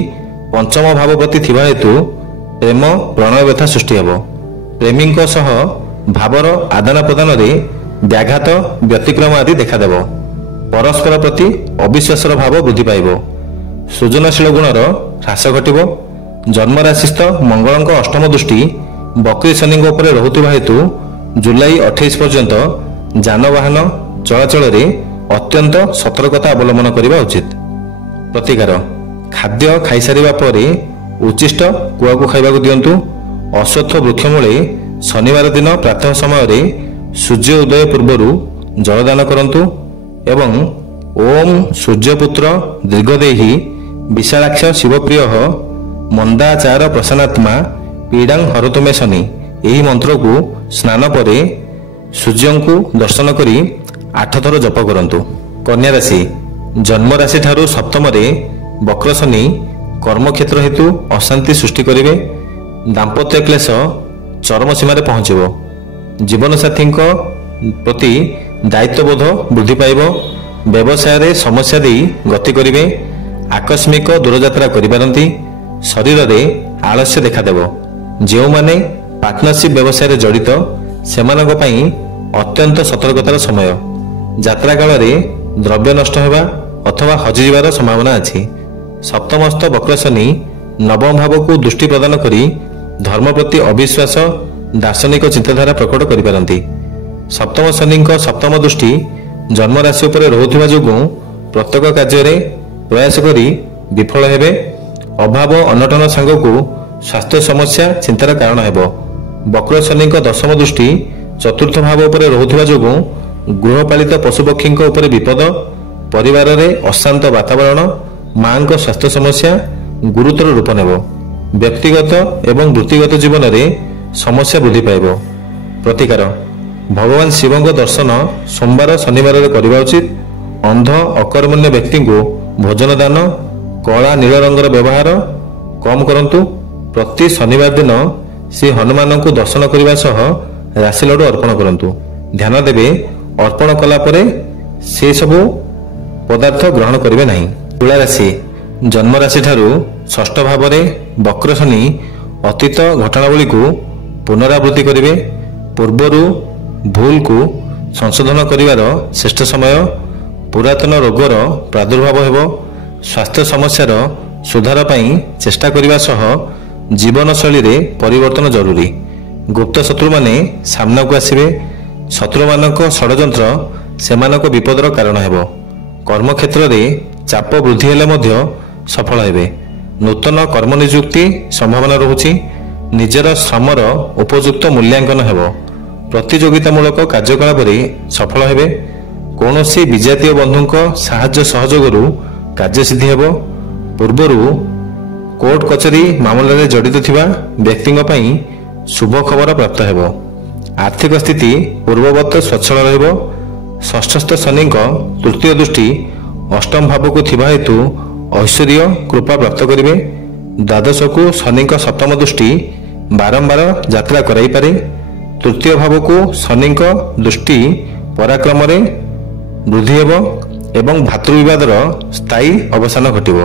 ପଞ୍ଚମ ଭାବ ପ୍ରତି ଥିବା ହେତୁ ପ୍ରେମ ପ୍ରଣୟ ବ୍ୟଥା ସୃଷ୍ଟି ହେବ। ପ୍ରେମୀଙ୍କ ସହ ଭାବର ଆଦାନ ପ୍ରଦାନରେ ବ୍ୟାଘାତ ବ୍ୟତିକ୍ରମ ଆଦି ଦେଖାଦେବ। ପରସ୍ପର ପ୍ରତି ଅବିଶ୍ୱାସର ଭାବ ବୃଦ୍ଧି ପାଇବ। ସୃଜନଶୀଳ ଗୁଣର ହ୍ରାସ ଘଟିବ। ଜନ୍ମରାଶିସ୍ଥ ମଙ୍ଗଳଙ୍କ ଅଷ୍ଟମ ଦୃଷ୍ଟି ବକ୍ରୀ ଶନିଙ୍କ ଉପରେ ରହୁଥିବା ହେତୁ ଜୁଲାଇ 28 ପର୍ଯ୍ୟନ୍ତ ଯାନବାହନ ଚଳାଚଳରେ ଅତ୍ୟନ୍ତ ସତର୍କତା ଅବଲମ୍ବନ କରିବା ଉଚିତ। ପ୍ରତିକାର ଖାଦ୍ୟ ଖାଇସାରିବା ପରେ ଉଚ୍ଚିଷ୍ଟ କୁଆକୁ ଖାଇବାକୁ ଦିଅନ୍ତୁ। ଅଶ୍ୱତ୍ଥ ବୃକ୍ଷ ମୂଳେ ଶନିବାର ଦିନ ପ୍ରାତଃ ସମୟରେ ସୂର୍ଯ୍ୟ ଉଦୟ ପୂର୍ବରୁ ଜଳଦାନ କରନ୍ତୁ ଏବଂ ଓମ୍ ସୂର୍ଯ୍ୟପୁତ୍ର ଦୀର୍ଘଦେହୀ ବିଶାଳାକ୍ଷ ଶିବପ୍ରିୟ ମନ୍ଦାଚାର ପ୍ରସନ୍ନାତ୍ମା ପୀଡ଼ାଂ ହରତୁମେ ଶନି ଏହି ମନ୍ତ୍ରକୁ ସ୍ନାନ ପରେ ସୂର୍ଯ୍ୟଙ୍କୁ ଦର୍ଶନ କରି 8 ଥର ଜପ କରନ୍ତୁ। କନ୍ୟା ରାଶି ଜନ୍ମ ରାଶି ଠାରୁ ସପ୍ତମରେ ବକ୍ର ଶନି କର୍ମକ୍ଷେତ୍ର ହେତୁ ଅଶାନ୍ତି ସୃଷ୍ଟି କରିବେ। ଦାମ୍ପତ୍ୟ କ୍ଲେଶ ଚରମ ସୀମାରେ ପହଞ୍ଚିବ। ଜୀବନସାଥୀଙ୍କ ପ୍ରତି ଦାୟିତ୍ୱବୋଧ ବୃଦ୍ଧି ପାଇବ। ବ୍ୟବସାୟରେ ସମସ୍ୟା ଦେଇ ଗତି କରିବେ। ଆକସ୍ମିକ ଦୂରଯାତ୍ରା କରିପାରନ୍ତି। ଶରୀରରେ ଆଳସ୍ୟ ଦେଖାଦେବ। ଯେଉଁମାନେ ପାର୍ଟନରସିପ୍ ବ୍ୟବସାୟରେ ଜଡ଼ିତ ସେମାନଙ୍କ ପାଇଁ ଅତ୍ୟନ୍ତ ସତର୍କତାର ସମୟ। ଯାତ୍ରା କାଳରେ ଦ୍ରବ୍ୟ ନଷ୍ଟ ହେବା ଅଥବା ହଜିଯିବାର ସମ୍ଭାବନା ଅଛି। ସପ୍ତମସ୍ଥ ବକ୍ର ଶନି ନବମ ଭାବକୁ ଦୃଷ୍ଟି ପ୍ରଦାନ କରି ଧର୍ମ ପ୍ରତି ଅବିଶ୍ୱାସ ଦାର୍ଶନିକ ଚିନ୍ତାଧାରା ପ୍ରକଟ କରିପାରନ୍ତି। ସପ୍ତମ ଶନିଙ୍କ ସପ୍ତମ ଦୃଷ୍ଟି ଜନ୍ମରାଶି ଉପରେ ରହୁଥିବା ଯୋଗୁଁ ପ୍ରତ୍ୟେକ କାର୍ଯ୍ୟରେ ପ୍ରୟାସ କରି ବିଫଳ ହେବେ। ଅଭାବ ଅନଟନ ସାଙ୍ଗକୁ ସ୍ୱାସ୍ଥ୍ୟ ସମସ୍ୟା ଚିନ୍ତାର କାରଣ ହେବ। ବକ୍ର ଶନିଙ୍କ ଦଶମ ଦୃଷ୍ଟି ଚତୁର୍ଥ ଭାବ ଉପରେ ରହୁଥିବା ଯୋଗୁଁ ଗୃହପାଳିତ ପଶୁପକ୍ଷୀଙ୍କ ଉପରେ ବିପଦ। ପରିବାରରେ ଅଶାନ୍ତ ବାତାବରଣ ମାଙ୍କ ସ୍ୱାସ୍ଥ୍ୟ ସମସ୍ୟା ଗୁରୁତର ରୂପ ନେବ। ବ୍ୟକ୍ତିଗତ ଏବଂ ବୃତ୍ତିଗତ ଜୀବନରେ ସମସ୍ୟା ବୃଦ୍ଧି ପାଇବ। ପ୍ରତିକାର ଭଗବାନ ଶିବଙ୍କ ଦର୍ଶନ ସୋମବାର ଶନିବାରରେ କରିବା ଉଚିତ। ଅନ୍ଧ ଅକର୍ମଣ୍ୟ ବ୍ୟକ୍ତିଙ୍କୁ ଭୋଜନ ଦାନ କଳା ନୀଳ ରଙ୍ଗର ବ୍ୟବହାର କମ୍ କରନ୍ତୁ। ପ୍ରତି ଶନିବାର ଦିନ ଶ୍ରୀ ହନୁମାନଙ୍କୁ ଦର୍ଶନ କରିବା ସହ ରାଶି ଲଡୁ ଅର୍ପଣ କରନ୍ତୁ। ଧ୍ୟାନ ଦେବେ ଅର୍ପଣ କଲା ପରେ ସେସବୁ ପଦାର୍ଥ ଗ୍ରହଣ କରିବେ ନାହିଁ। ତୁଳା ରାଶି ଜନ୍ମ ରାଶି ଠାରୁ ଷଷ୍ଠ ଭାବରେ ବକ୍ର ଶନି ଅତୀତ ଘଟଣାବଳୀକୁ ପୁନରାବୃତ୍ତି କରିବେ। ପୂର୍ବରୁ ଭୁଲକୁ ସଂଶୋଧନ କରିବାର ଶ୍ରେଷ୍ଠ ସମୟ। ପୁରାତନ ରୋଗର ପ୍ରାଦୁର୍ଭାବ ହେବ। ସ୍ୱାସ୍ଥ୍ୟ ସମସ୍ୟାର ସୁଧାର ପାଇଁ ଚେଷ୍ଟା କରିବା ସହ ଜୀବନଶୈଳୀରେ ପରିବର୍ତ୍ତନ ଜରୁରୀ। ଗୁପ୍ତ ଶତ୍ରୁମାନେ ସାମ୍ନାକୁ ଆସିବେ। ଶତ୍ରୁମାନଙ୍କ ଷଡ଼ଯନ୍ତ୍ର ସେମାନଙ୍କ ବିପଦର କାରଣ ହେବ। କର୍ମକ୍ଷେତ୍ରରେ ଚାପ ବୃଦ୍ଧି ହେଲେ ମଧ୍ୟ ସଫଳ ହେବେ। ନୂତନ କର୍ମ ନିଯୁକ୍ତି ସମ୍ଭାବନା ରହୁଛି। ନିଜର ଶ୍ରମର ଉପଯୁକ୍ତ ମୂଲ୍ୟାଙ୍କନ ହେବ। ପ୍ରତିଯୋଗିତାମୂଳକ କାର୍ଯ୍ୟକଳାପରେ ସଫଳ ହେବେ। କୌଣସି ବିଜାତୀୟ ବନ୍ଧୁଙ୍କ ସାହାଯ୍ୟ ସହଯୋଗରୁ କାର୍ଯ୍ୟସିଦ୍ଧି ହେବ। ପୂର୍ବରୁ କୋର୍ଟ କଚେରୀ ମାମଲାରେ ଜଡ଼ିତ ଥିବା ବ୍ୟକ୍ତିଙ୍କ ପାଇଁ ଶୁଭ ଖବର ପ୍ରାପ୍ତ ହେବ। ଆର୍ଥିକ ସ୍ଥିତି ପୂର୍ବବତ୍ ସ୍ୱଚ୍ଛଳ ରହିବ। ଷଷ୍ଠସ୍ଥ ଶନିଙ୍କ ତୃତୀୟ ଦୃଷ୍ଟି ଅଷ୍ଟମ ଭାବକୁ ଥିବା ହେତୁ ଐଶ୍ୱର୍ଯ୍ୟ କୃପା ପ୍ରାପ୍ତ କରିବେ। ଦ୍ୱାଦଶକୁ ଶନିଙ୍କ ସପ୍ତମ ଦୃଷ୍ଟି ବାରମ୍ବାର ଯାତ୍ରା କରାଇପାରେ। ତୃତୀୟ ଭାବକୁ ଶନିଙ୍କ ଦୃଷ୍ଟି ପରାକ୍ରମରେ ବୃଦ୍ଧି ହେବ ଏବଂ ଭାତୃବିବାଦର ସ୍ଥାୟୀ ଅବସାନ ଘଟିବ।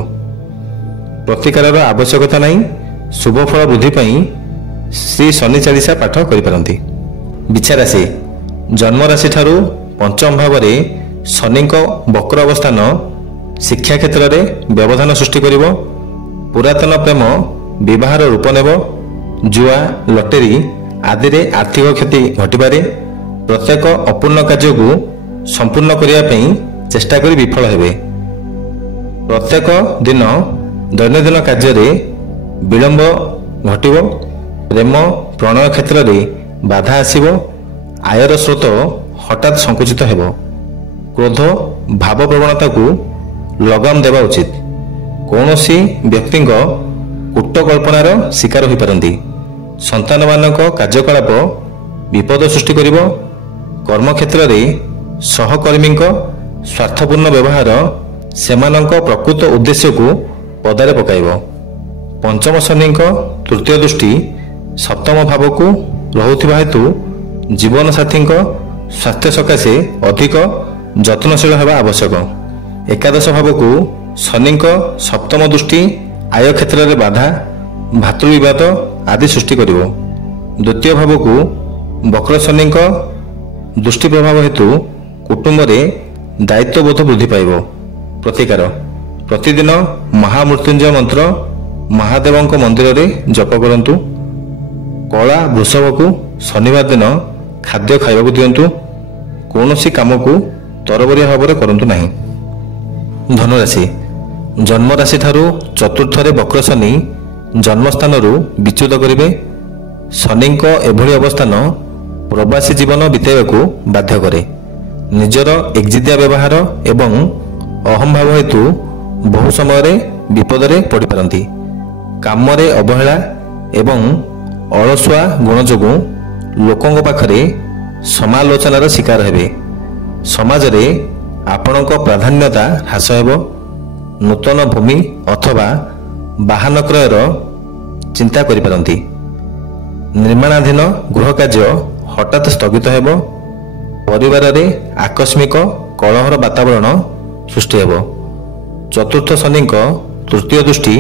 ପ୍ରତିକାରର ଆବଶ୍ୟକତା ନାହିଁ। ଶୁଭଫଳ ବୃଦ୍ଧି ପାଇଁ ଶ୍ରୀ ଶନି ଚାଳିଶା ପାଠ କରିପାରନ୍ତି। ବିଛା ରାଶି ଜନ୍ମରାଶି ଠାରୁ ପଞ୍ଚମ ଭାବରେ ଶନିଙ୍କ ବକ୍ର ଅବସ୍ଥାନ ଶିକ୍ଷା କ୍ଷେତ୍ରରେ ବ୍ୟବଧାନ ସୃଷ୍ଟି କରିବ। ପୁରାତନ ପ୍ରେମ ବିବାହର ରୂପ ନେବ। ଜୁଆ ଲଟେରୀ ଆଦିରେ ଆର୍ଥିକ କ୍ଷତି ଘଟିପାରେ। ପ୍ରତ୍ୟେକ ଅପୂର୍ଣ୍ଣ କାର୍ଯ୍ୟକୁ ସମ୍ପୂର୍ଣ୍ଣ କରିବା ପାଇଁ ଚେଷ୍ଟା କରି ବିଫଳ ହେବେ। ପ୍ରତ୍ୟେକ ଦିନ ଦୈନନ୍ଦିନ କାର୍ଯ୍ୟରେ ବିଳମ୍ବ ଘଟିବ। ପ୍ରେମ ପ୍ରଣୟ କ୍ଷେତ୍ରରେ ବାଧା ଆସିବ। ଆୟର ସ୍ରୋତ ହଠାତ୍ ସଂକୁଚିତ ହେବ। କ୍ରୋଧ ଭାବ ପ୍ରବଣତାକୁ ଲଗାମ ଦେବା ଉଚିତ। କୌଣସି ବ୍ୟକ୍ତିଙ୍କ କୂଟ କଳ୍ପନାର ଶିକାର ହୋଇପାରନ୍ତି। ସନ୍ତାନମାନଙ୍କ କାର୍ଯ୍ୟକଳାପ ବିପଦ ସୃଷ୍ଟି କରିବ। କର୍ମକ୍ଷେତ୍ରରେ ସହକର୍ମୀଙ୍କ ସ୍ୱାର୍ଥପୂର୍ଣ୍ଣ ବ୍ୟବହାର ସେମାନଙ୍କ ପ୍ରକୃତ ଉଦ୍ଦେଶ୍ୟକୁ ପଦାରେ ପକାଇବ। ପଞ୍ଚମ ଶନିଙ୍କ ତୃତୀୟ ଦୃଷ୍ଟି ସପ୍ତମ ଭାବକୁ ରହୁଥିବା ହେତୁ ଜୀବନସାଥୀଙ୍କ ସ୍ୱାସ୍ଥ୍ୟ ସକାଶେ ଅଧିକ ଯତ୍ନଶୀଳ ହେବା ଆବଶ୍ୟକ। ଏକାଦଶ ଭାବକୁ ଶନିଙ୍କ ସପ୍ତମ ଦୃଷ୍ଟି ଆୟ କ୍ଷେତ୍ରରେ ବାଧା ଭାତୃବିବାଦ ଆଦି ସୃଷ୍ଟି କରିବ। ଦ୍ୱିତୀୟ ଭାବକୁ ବକ୍ର ଶନିଙ୍କ ଦୃଷ୍ଟି ପ୍ରଭାବ ହେତୁ କୁଟୁମ୍ବରେ ଦାୟିତ୍ୱବୋଧ ବୃଦ୍ଧି ପାଇବ। ପ୍ରତିକାର ପ୍ରତିଦିନ ମହାମୃତ୍ୟୁଞ୍ଜୟ ମନ୍ତ୍ର ମହାଦେବଙ୍କ ମନ୍ଦିରରେ ଜପ କରନ୍ତୁ। କଳା ବୃଷଭକୁ ଶନିବାର ଦିନ ଖାଦ୍ୟ ଖାଇବାକୁ ଦିଅନ୍ତୁ। କୌଣସି କାମକୁ ତରବରିଆ ଭାବରେ କରନ୍ତୁ ନାହିଁ। ଧନୁରାଶି ଜନ୍ମରାଶି ଠାରୁ ଚତୁର୍ଥରେ ବକ୍ର ଶନି ଜନ୍ମସ୍ଥାନରୁ ବିଚ୍ୟୁତ କରିବେ। ଶନିଙ୍କ ଏଭଳି ଅବସ୍ଥାନ ପ୍ରବାସୀ ଜୀବନ ବିତାଇବାକୁ ବାଧ୍ୟ କରେ। ନିଜର ଏକଜିଦିଆ ବ୍ୟବହାର ଏବଂ ଅହଂଭାବ ହେତୁ ବହୁ ସମୟରେ ବିପଦରେ ପଡ଼ିପାରନ୍ତି। କାମରେ ଅବହେଳା ଏବଂ ଅଳସୁଆ ଗୁଣ ଯୋଗୁଁ ଲୋକଙ୍କ ପାଖରେ ସମାଲୋଚନାର ଶିକାର ହେବେ। ସମାଜରେ ଆପଣଙ୍କ ପ୍ରାଧାନ୍ୟତା ହ୍ରାସ ହେବ। ନୂତନ ଭୂମି ଅଥବା ବାହନ କ୍ରୟର ଚିନ୍ତା କରିପାରନ୍ତି। ନିର୍ମାଣାଧୀନ ଗୃହ କାର୍ଯ୍ୟ ହଠାତ୍ ସ୍ଥଗିତ ହେବ। ପରିବାରରେ ଆକସ୍ମିକ କଳହର ବାତାବରଣ ସୃଷ୍ଟି ହେବ। ଚତୁର୍ଥ ଶନିଙ୍କ ତୃତୀୟ ଦୃଷ୍ଟି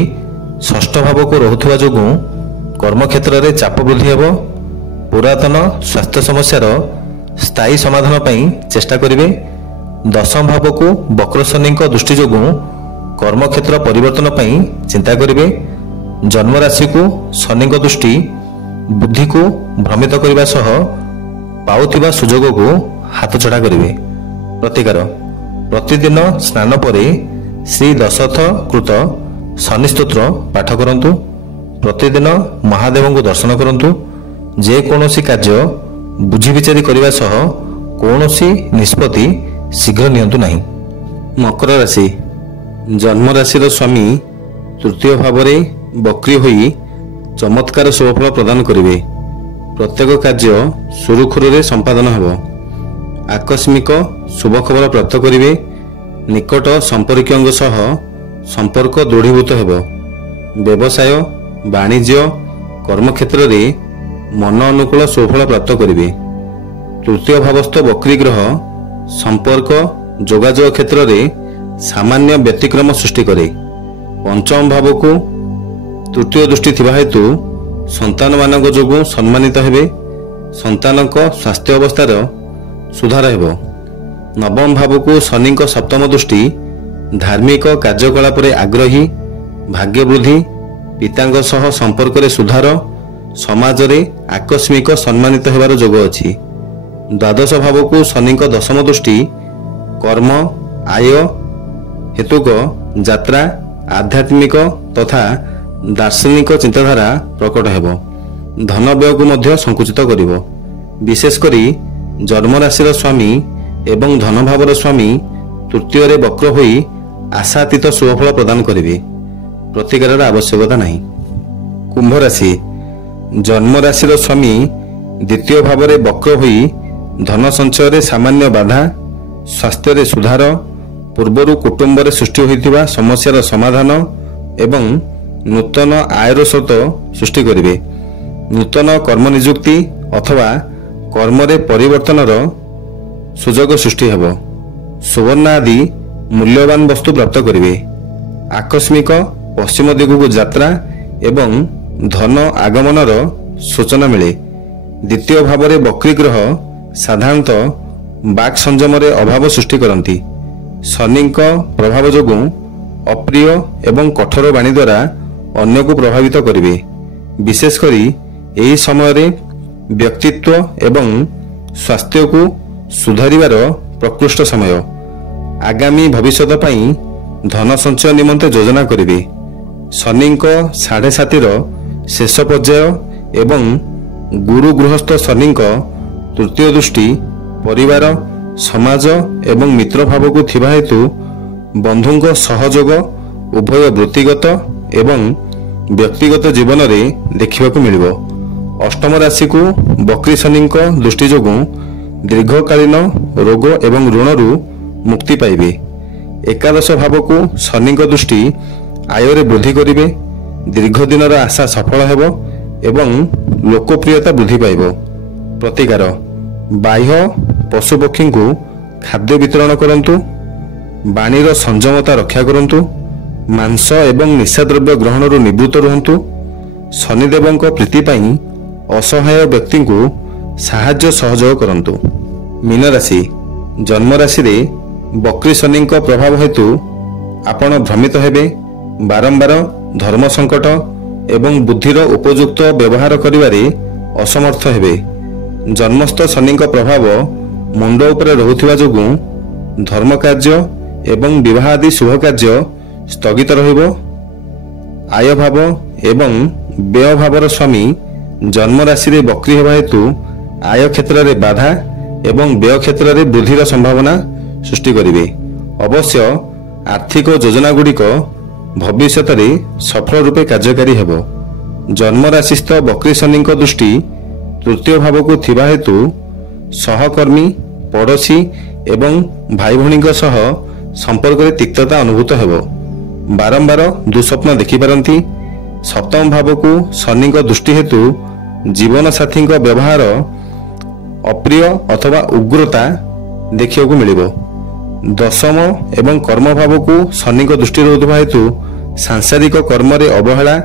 ଷଷ୍ଠ ଭାବକୁ ରହୁଥିବା ଯୋଗୁଁ କର୍ମକ୍ଷେତ୍ରରେ ଚାପ ବୃଦ୍ଧି ହେବ। ପୁରାତନ ସ୍ୱାସ୍ଥ୍ୟ ସମସ୍ୟାର ସ୍ଥାୟୀ ସମାଧାନ ପାଇଁ ଚେଷ୍ଟା କରିବେ। ଦଶମ ଭାବକୁ ବକ୍ର ଶନିଙ୍କ ଦୃଷ୍ଟି ଯୋଗୁଁ କର୍ମକ୍ଷେତ୍ର ପରିବର୍ତ୍ତନ ପାଇଁ ଚିନ୍ତା କରିବେ। ଜନ୍ମରାଶିକୁ ଶନିଙ୍କ ଦୃଷ୍ଟି ବୁଦ୍ଧିକୁ ଭ୍ରମିତ କରିବା ସହ ପାଉଥିବା ସୁଯୋଗକୁ ହାତଛଡ଼ା କରିବେ। ପ୍ରତିକାର ପ୍ରତିଦିନ ସ୍ନାନ ପରେ ଶ୍ରୀ ଦଶରଥ କୃତ ଶନି ସ୍ତୋତ୍ର ପାଠ କରନ୍ତୁ। ପ୍ରତିଦିନ ମହାଦେବଙ୍କୁ ଦର୍ଶନ କରନ୍ତୁ। ଯେକୌଣସି କାର୍ଯ୍ୟ ବୁଝି ବିଚାରି କରିବା ସହ କୌଣସି ନିଷ୍ପତ୍ତି ଶୀଘ୍ର ନିଅନ୍ତୁ ନାହିଁ। ମକର ରାଶି ଜନ୍ମରାଶିର ସ୍ୱାମୀ ତୃତୀୟ ଭାବରେ ବକ୍ରୀ ହୋଇ ଚମତ୍କାର ଶୁଭଫଳ ପ୍ରଦାନ କରିବେ। ପ୍ରତ୍ୟେକ କାର୍ଯ୍ୟ ସୁରୁଖୁରୁରେ ସମ୍ପାଦନ ହେବ। ଆକସ୍ମିକ ଶୁଭ ଖବର ପ୍ରାପ୍ତ କରିବେ। ନିକଟ ସମ୍ପର୍କୀୟଙ୍କ ସହ ସମ୍ପର୍କ ଦୃଢ଼ୀଭୂତ ହେବ। ବ୍ୟବସାୟ ବାଣିଜ୍ୟ କର୍ମକ୍ଷେତ୍ରରେ ମନ ଅନୁକୂଳ ସୁଫଳ ପ୍ରାପ୍ତ କରିବେ। ତୃତୀୟ ଭାବସ୍ଥ ବକ୍ରୀ ଗ୍ରହ ସମ୍ପର୍କ ଯୋଗାଯୋଗ କ୍ଷେତ୍ରରେ ସାମାନ୍ୟ ବ୍ୟତିକ୍ରମ ସୃଷ୍ଟି କରେ। ପଞ୍ଚମ ଭାବକୁ ତୃତୀୟ ଦୃଷ୍ଟି ଥିବା ହେତୁ ସନ୍ତାନମାନଙ୍କ ଯୋଗୁଁ ସମ୍ମାନିତ ହେବେ। ସନ୍ତାନଙ୍କ ସ୍ୱାସ୍ଥ୍ୟ ଅବସ୍ଥାର ସୁଧାର ହେବ। ନବମ ଭାବକୁ ଶନିଙ୍କ ସପ୍ତମ ଦୃଷ୍ଟି ଧାର୍ମିକ କାର୍ଯ୍ୟକଳାପରେ ଆଗ୍ରହୀ ଭାଗ୍ୟ ବୃଦ୍ଧି ପିତାଙ୍କ ସହ ସମ୍ପର୍କରେ ସୁଧାର ସମାଜରେ ଆକସ୍ମିକ ସମ୍ମାନିତ ହେବାର ଯୋଗ ଅଛି। ଦ୍ୱାଦଶ ଭାବକୁ ଶନିଙ୍କ ଦଶମ ଦୃଷ୍ଟି କର୍ମ ଆୟ ହେତୁକ ଯାତ୍ରା ଆଧ୍ୟାତ୍ମିକ ତଥା ଦାର୍ଶନିକ ଚିନ୍ତାଧାରା ପ୍ରକଟ ହେବ। ଧନ ବ୍ୟୟକୁ ମଧ୍ୟ ସଙ୍କୁଚିତ କରିବ। ବିଶେଷ କରି ଜନ୍ମରାଶିର ସ୍ୱାମୀ ଏବଂ ଧନଭାବର ସ୍ୱାମୀ ତୃତୀୟରେ ବକ୍ର ହୋଇ ଆଶାତୀତ ଶୁଭଫଳ ପ୍ରଦାନ କରିବେ। ପ୍ରତିକାରର ଆବଶ୍ୟକତା ନାହିଁ। କୁମ୍ଭ ରାଶି, ଜନ୍ମରାଶିର ସ୍ୱାମୀ ଦ୍ୱିତୀୟ ଭାବରେ ବକ୍ର ହୋଇ ଧନ ସଞ୍ଚୟରେ ସାମାନ୍ୟ ବାଧା, ସ୍ୱାସ୍ଥ୍ୟରେ ସୁଧାର, ପୂର୍ବରୁ କୁଟୁମ୍ବରେ ସୃଷ୍ଟି ହୋଇଥିବା ସମସ୍ୟାର ସମାଧାନ ଏବଂ ନୂତନ ଆୟର ସ୍ରୋତ ସୃଷ୍ଟି କରିବେ। ନୂତନ କର୍ମ ନିଯୁକ୍ତି ଅଥବା କର୍ମରେ ପରିବର୍ତ୍ତନର ସୁଯୋଗ ସୃଷ୍ଟି ହେବ। ସୁବର୍ଣ୍ଣ ଆଦି ମୂଲ୍ୟବାନ ବସ୍ତୁ ପ୍ରାପ୍ତ କରିବେ। ଆକସ୍ମିକ ପଶ୍ଚିମ ଦିଗକୁ ଯାତ୍ରା ଏବଂ ଧନ ଆଗମନର ସୂଚନା ମିଳେ। ଦ୍ୱିତୀୟ ଭାବରେ ବକ୍ରୀ ଗ୍ରହ ସାଧାରଣତଃ ବାକ୍ ସଂଯମରେ ଅଭାବ ସୃଷ୍ଟି କରନ୍ତି। ଶନିଙ୍କ ପ୍ରଭାବ ଯୋଗୁଁ ଅପ୍ରିୟ ଏବଂ କଠୋର ବାଣୀ ଦ୍ୱାରା ଅନ୍ୟକୁ ପ୍ରଭାବିତ କରିବେ। ବିଶେଷ କରି ଏହି ସମୟରେ ବ୍ୟକ୍ତିତ୍ୱ ଏବଂ ସ୍ୱାସ୍ଥ୍ୟକୁ ସୁଧାରିବାର ପ୍ରକୃଷ୍ଟ ସମୟ। ଆଗାମୀ ଭବିଷ୍ୟତ ପାଇଁ ଧନ ସଞ୍ଚୟ ନିମନ୍ତେ ଯୋଜନା କରିବେ। ଶନିଙ୍କ 7.5ର ଶେଷ ପର୍ଯ୍ୟାୟ ଏବଂ ଗୁରୁ ଗୃହସ୍ଥ ଶନିଙ୍କ ତୃତୀୟ ଦୃଷ୍ଟି ପରିବାର, ସମାଜ ଏବଂ ମିତ୍ର ଭାବକୁ ଥିବା ହେତୁ ବନ୍ଧୁଙ୍କ ସହଯୋଗ ଉଭୟ ବୃତ୍ତିଗତ ଏବଂ ବ୍ୟକ୍ତିଗତ ଜୀବନରେ ଦେଖିବାକୁ ମିଳିବ। ଅଷ୍ଟମ ରାଶିକୁ ବକ୍ରୀ ଶନିଙ୍କ ଦୃଷ୍ଟି ଯୋଗୁଁ ଦୀର୍ଘକାଳୀନ ରୋଗ ଏବଂ ଋଣରୁ ମୁକ୍ତି ପାଇବେ। ଏକାଦଶ ଭାବକୁ ଶନିଙ୍କ ଦୃଷ୍ଟି ଆୟରେ ବୃଦ୍ଧି କରିବେ। ଦୀର୍ଘ ଦିନର ଆଶା ସଫଳ ହେବ ଏବଂ ଲୋକପ୍ରିୟତା ବୃଦ୍ଧି ପାଇବ। ପ୍ରତିକାର, ବାହ୍ୟ ପଶୁପକ୍ଷୀଙ୍କୁ ଖାଦ୍ୟ ବିତରଣ କରନ୍ତୁ। ବାଣୀର ସଂଯମତା ରକ୍ଷା କରନ୍ତୁ। ମାଂସ ଏବଂ ନିଶାଦ୍ରବ୍ୟ ଗ୍ରହଣରୁ ନିବୃତ୍ତ ରୁହନ୍ତୁ। ଶନିଦେବଙ୍କ ପ୍ରୀତି ପାଇଁ ଅସହାୟ ବ୍ୟକ୍ତିଙ୍କୁ ସାହାଯ୍ୟ ସହଯୋଗ କରନ୍ତୁ। ମୀନ ରାଶି, ଜନ୍ମରାଶିରେ ବକ୍ରୀ ଶନିଙ୍କ ପ୍ରଭାବ ହେତୁ ଆପଣ ଭ୍ରମିତ ହେବେ। ବାରମ୍ବାର ଧର୍ମ ସଙ୍କଟ ଏବଂ ବୁଦ୍ଧିର ଉପଯୁକ୍ତ ବ୍ୟବହାର କରିବାରେ ଅସମର୍ଥ ହେବେ। ଜନ୍ମସ୍ଥ ଶନିଙ୍କ ପ୍ରଭାବ ମୁଣ୍ଡ ଉପରେ ରହୁଥିବା ଯୋଗୁଁ ଧର୍ମ କାର୍ଯ୍ୟ ଏବଂ ବିବାହ ଆଦି ଶୁଭ କାର୍ଯ୍ୟ ସ୍ଥଗିତ ରହିବ। ଆୟ ଭାବ ଏବଂ ବ୍ୟୟ ଭାବର ସ୍ୱାମୀ ଜନ୍ମରାଶିରେ ବକ୍ରୀ ହେବା ହେତୁ ଆୟ କ୍ଷେତ୍ରରେ ବାଧା ଏବଂ ବ୍ୟୟ କ୍ଷେତ୍ରରେ ବୃଦ୍ଧିର ସମ୍ଭାବନା ସୃଷ୍ଟି କରିବେ। ଅବଶ୍ୟ ଆର୍ଥିକ ଯୋଜନାଗୁଡ଼ିକ ଭବିଷ୍ୟତରେ ସଫଳ ରୂପେ କାର୍ଯ୍ୟକାରୀ ହେବ। ଜନ୍ମରାଶିସ୍ଥ ବକ୍ରୀ ଶନିଙ୍କ ଦୃଷ୍ଟି ତୃତୀୟ ଭାବକୁ ଥିବା ହେତୁ ସହକର୍ମୀ, ପଡ଼ୋଶୀ ଏବଂ ଭାଇ ଭଉଣୀଙ୍କ ସହ ସମ୍ପର୍କରେ ତିକ୍ତତା ଅନୁଭୂତ ହେବ। ବାରମ୍ବାର ଦୁଃସ୍ୱପ୍ନ ଦେଖିପାରନ୍ତି। ସପ୍ତମ ଭାବକୁ ଶନିଙ୍କ ଦୃଷ୍ଟି ହେତୁ ଜୀବନସାଥୀଙ୍କ ବ୍ୟବହାର ଅପ୍ରିୟ ଅଥବା ଉଗ୍ରତା ଦେଖିବାକୁ ମିଳିବ। ଦଶମ ଏବଂ କର୍ମ ଭାବକୁ ଶନିଙ୍କ ଦୃଷ୍ଟି ରହୁଥିବା ହେତୁ ସାଂସାରିକ କର୍ମରେ ଅବହେଳା,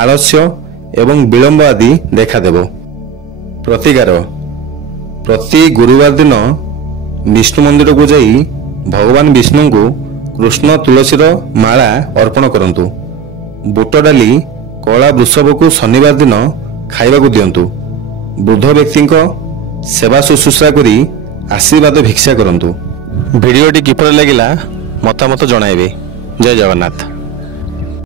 ଆଳସ୍ୟ ଏବଂ ବିଳମ୍ବ ଆଦି ଦେଖାଦେବ। ପ୍ରତିକାର, ପ୍ରତି ଗୁରୁବାର ଦିନ ବିଷ୍ଣୁ ମନ୍ଦିରକୁ ଯାଇ ଭଗବାନ ବିଷ୍ଣୁଙ୍କୁ କୃଷ୍ଣ ତୁଳସୀର ମାଳା ଅର୍ପଣ କରନ୍ତୁ। ବୁଟ ଡାଲି କଳା ବୃଷଭକୁ ଶନିବାର ଦିନ ଖାଇବାକୁ ଦିଅନ୍ତୁ। ବୃଦ୍ଧ ବ୍ୟକ୍ତିଙ୍କ ସେବା ଶୁଶ୍ରୂଷା କରି ଆଶୀର୍ବାଦ ଭିକ୍ଷା କରନ୍ତୁ। ଭିଡ଼ିଓଟି କିପରି ଲାଗିଲା ମତାମତ ଜଣାଇବେ। ଜୟ ଜଗନ୍ନାଥ।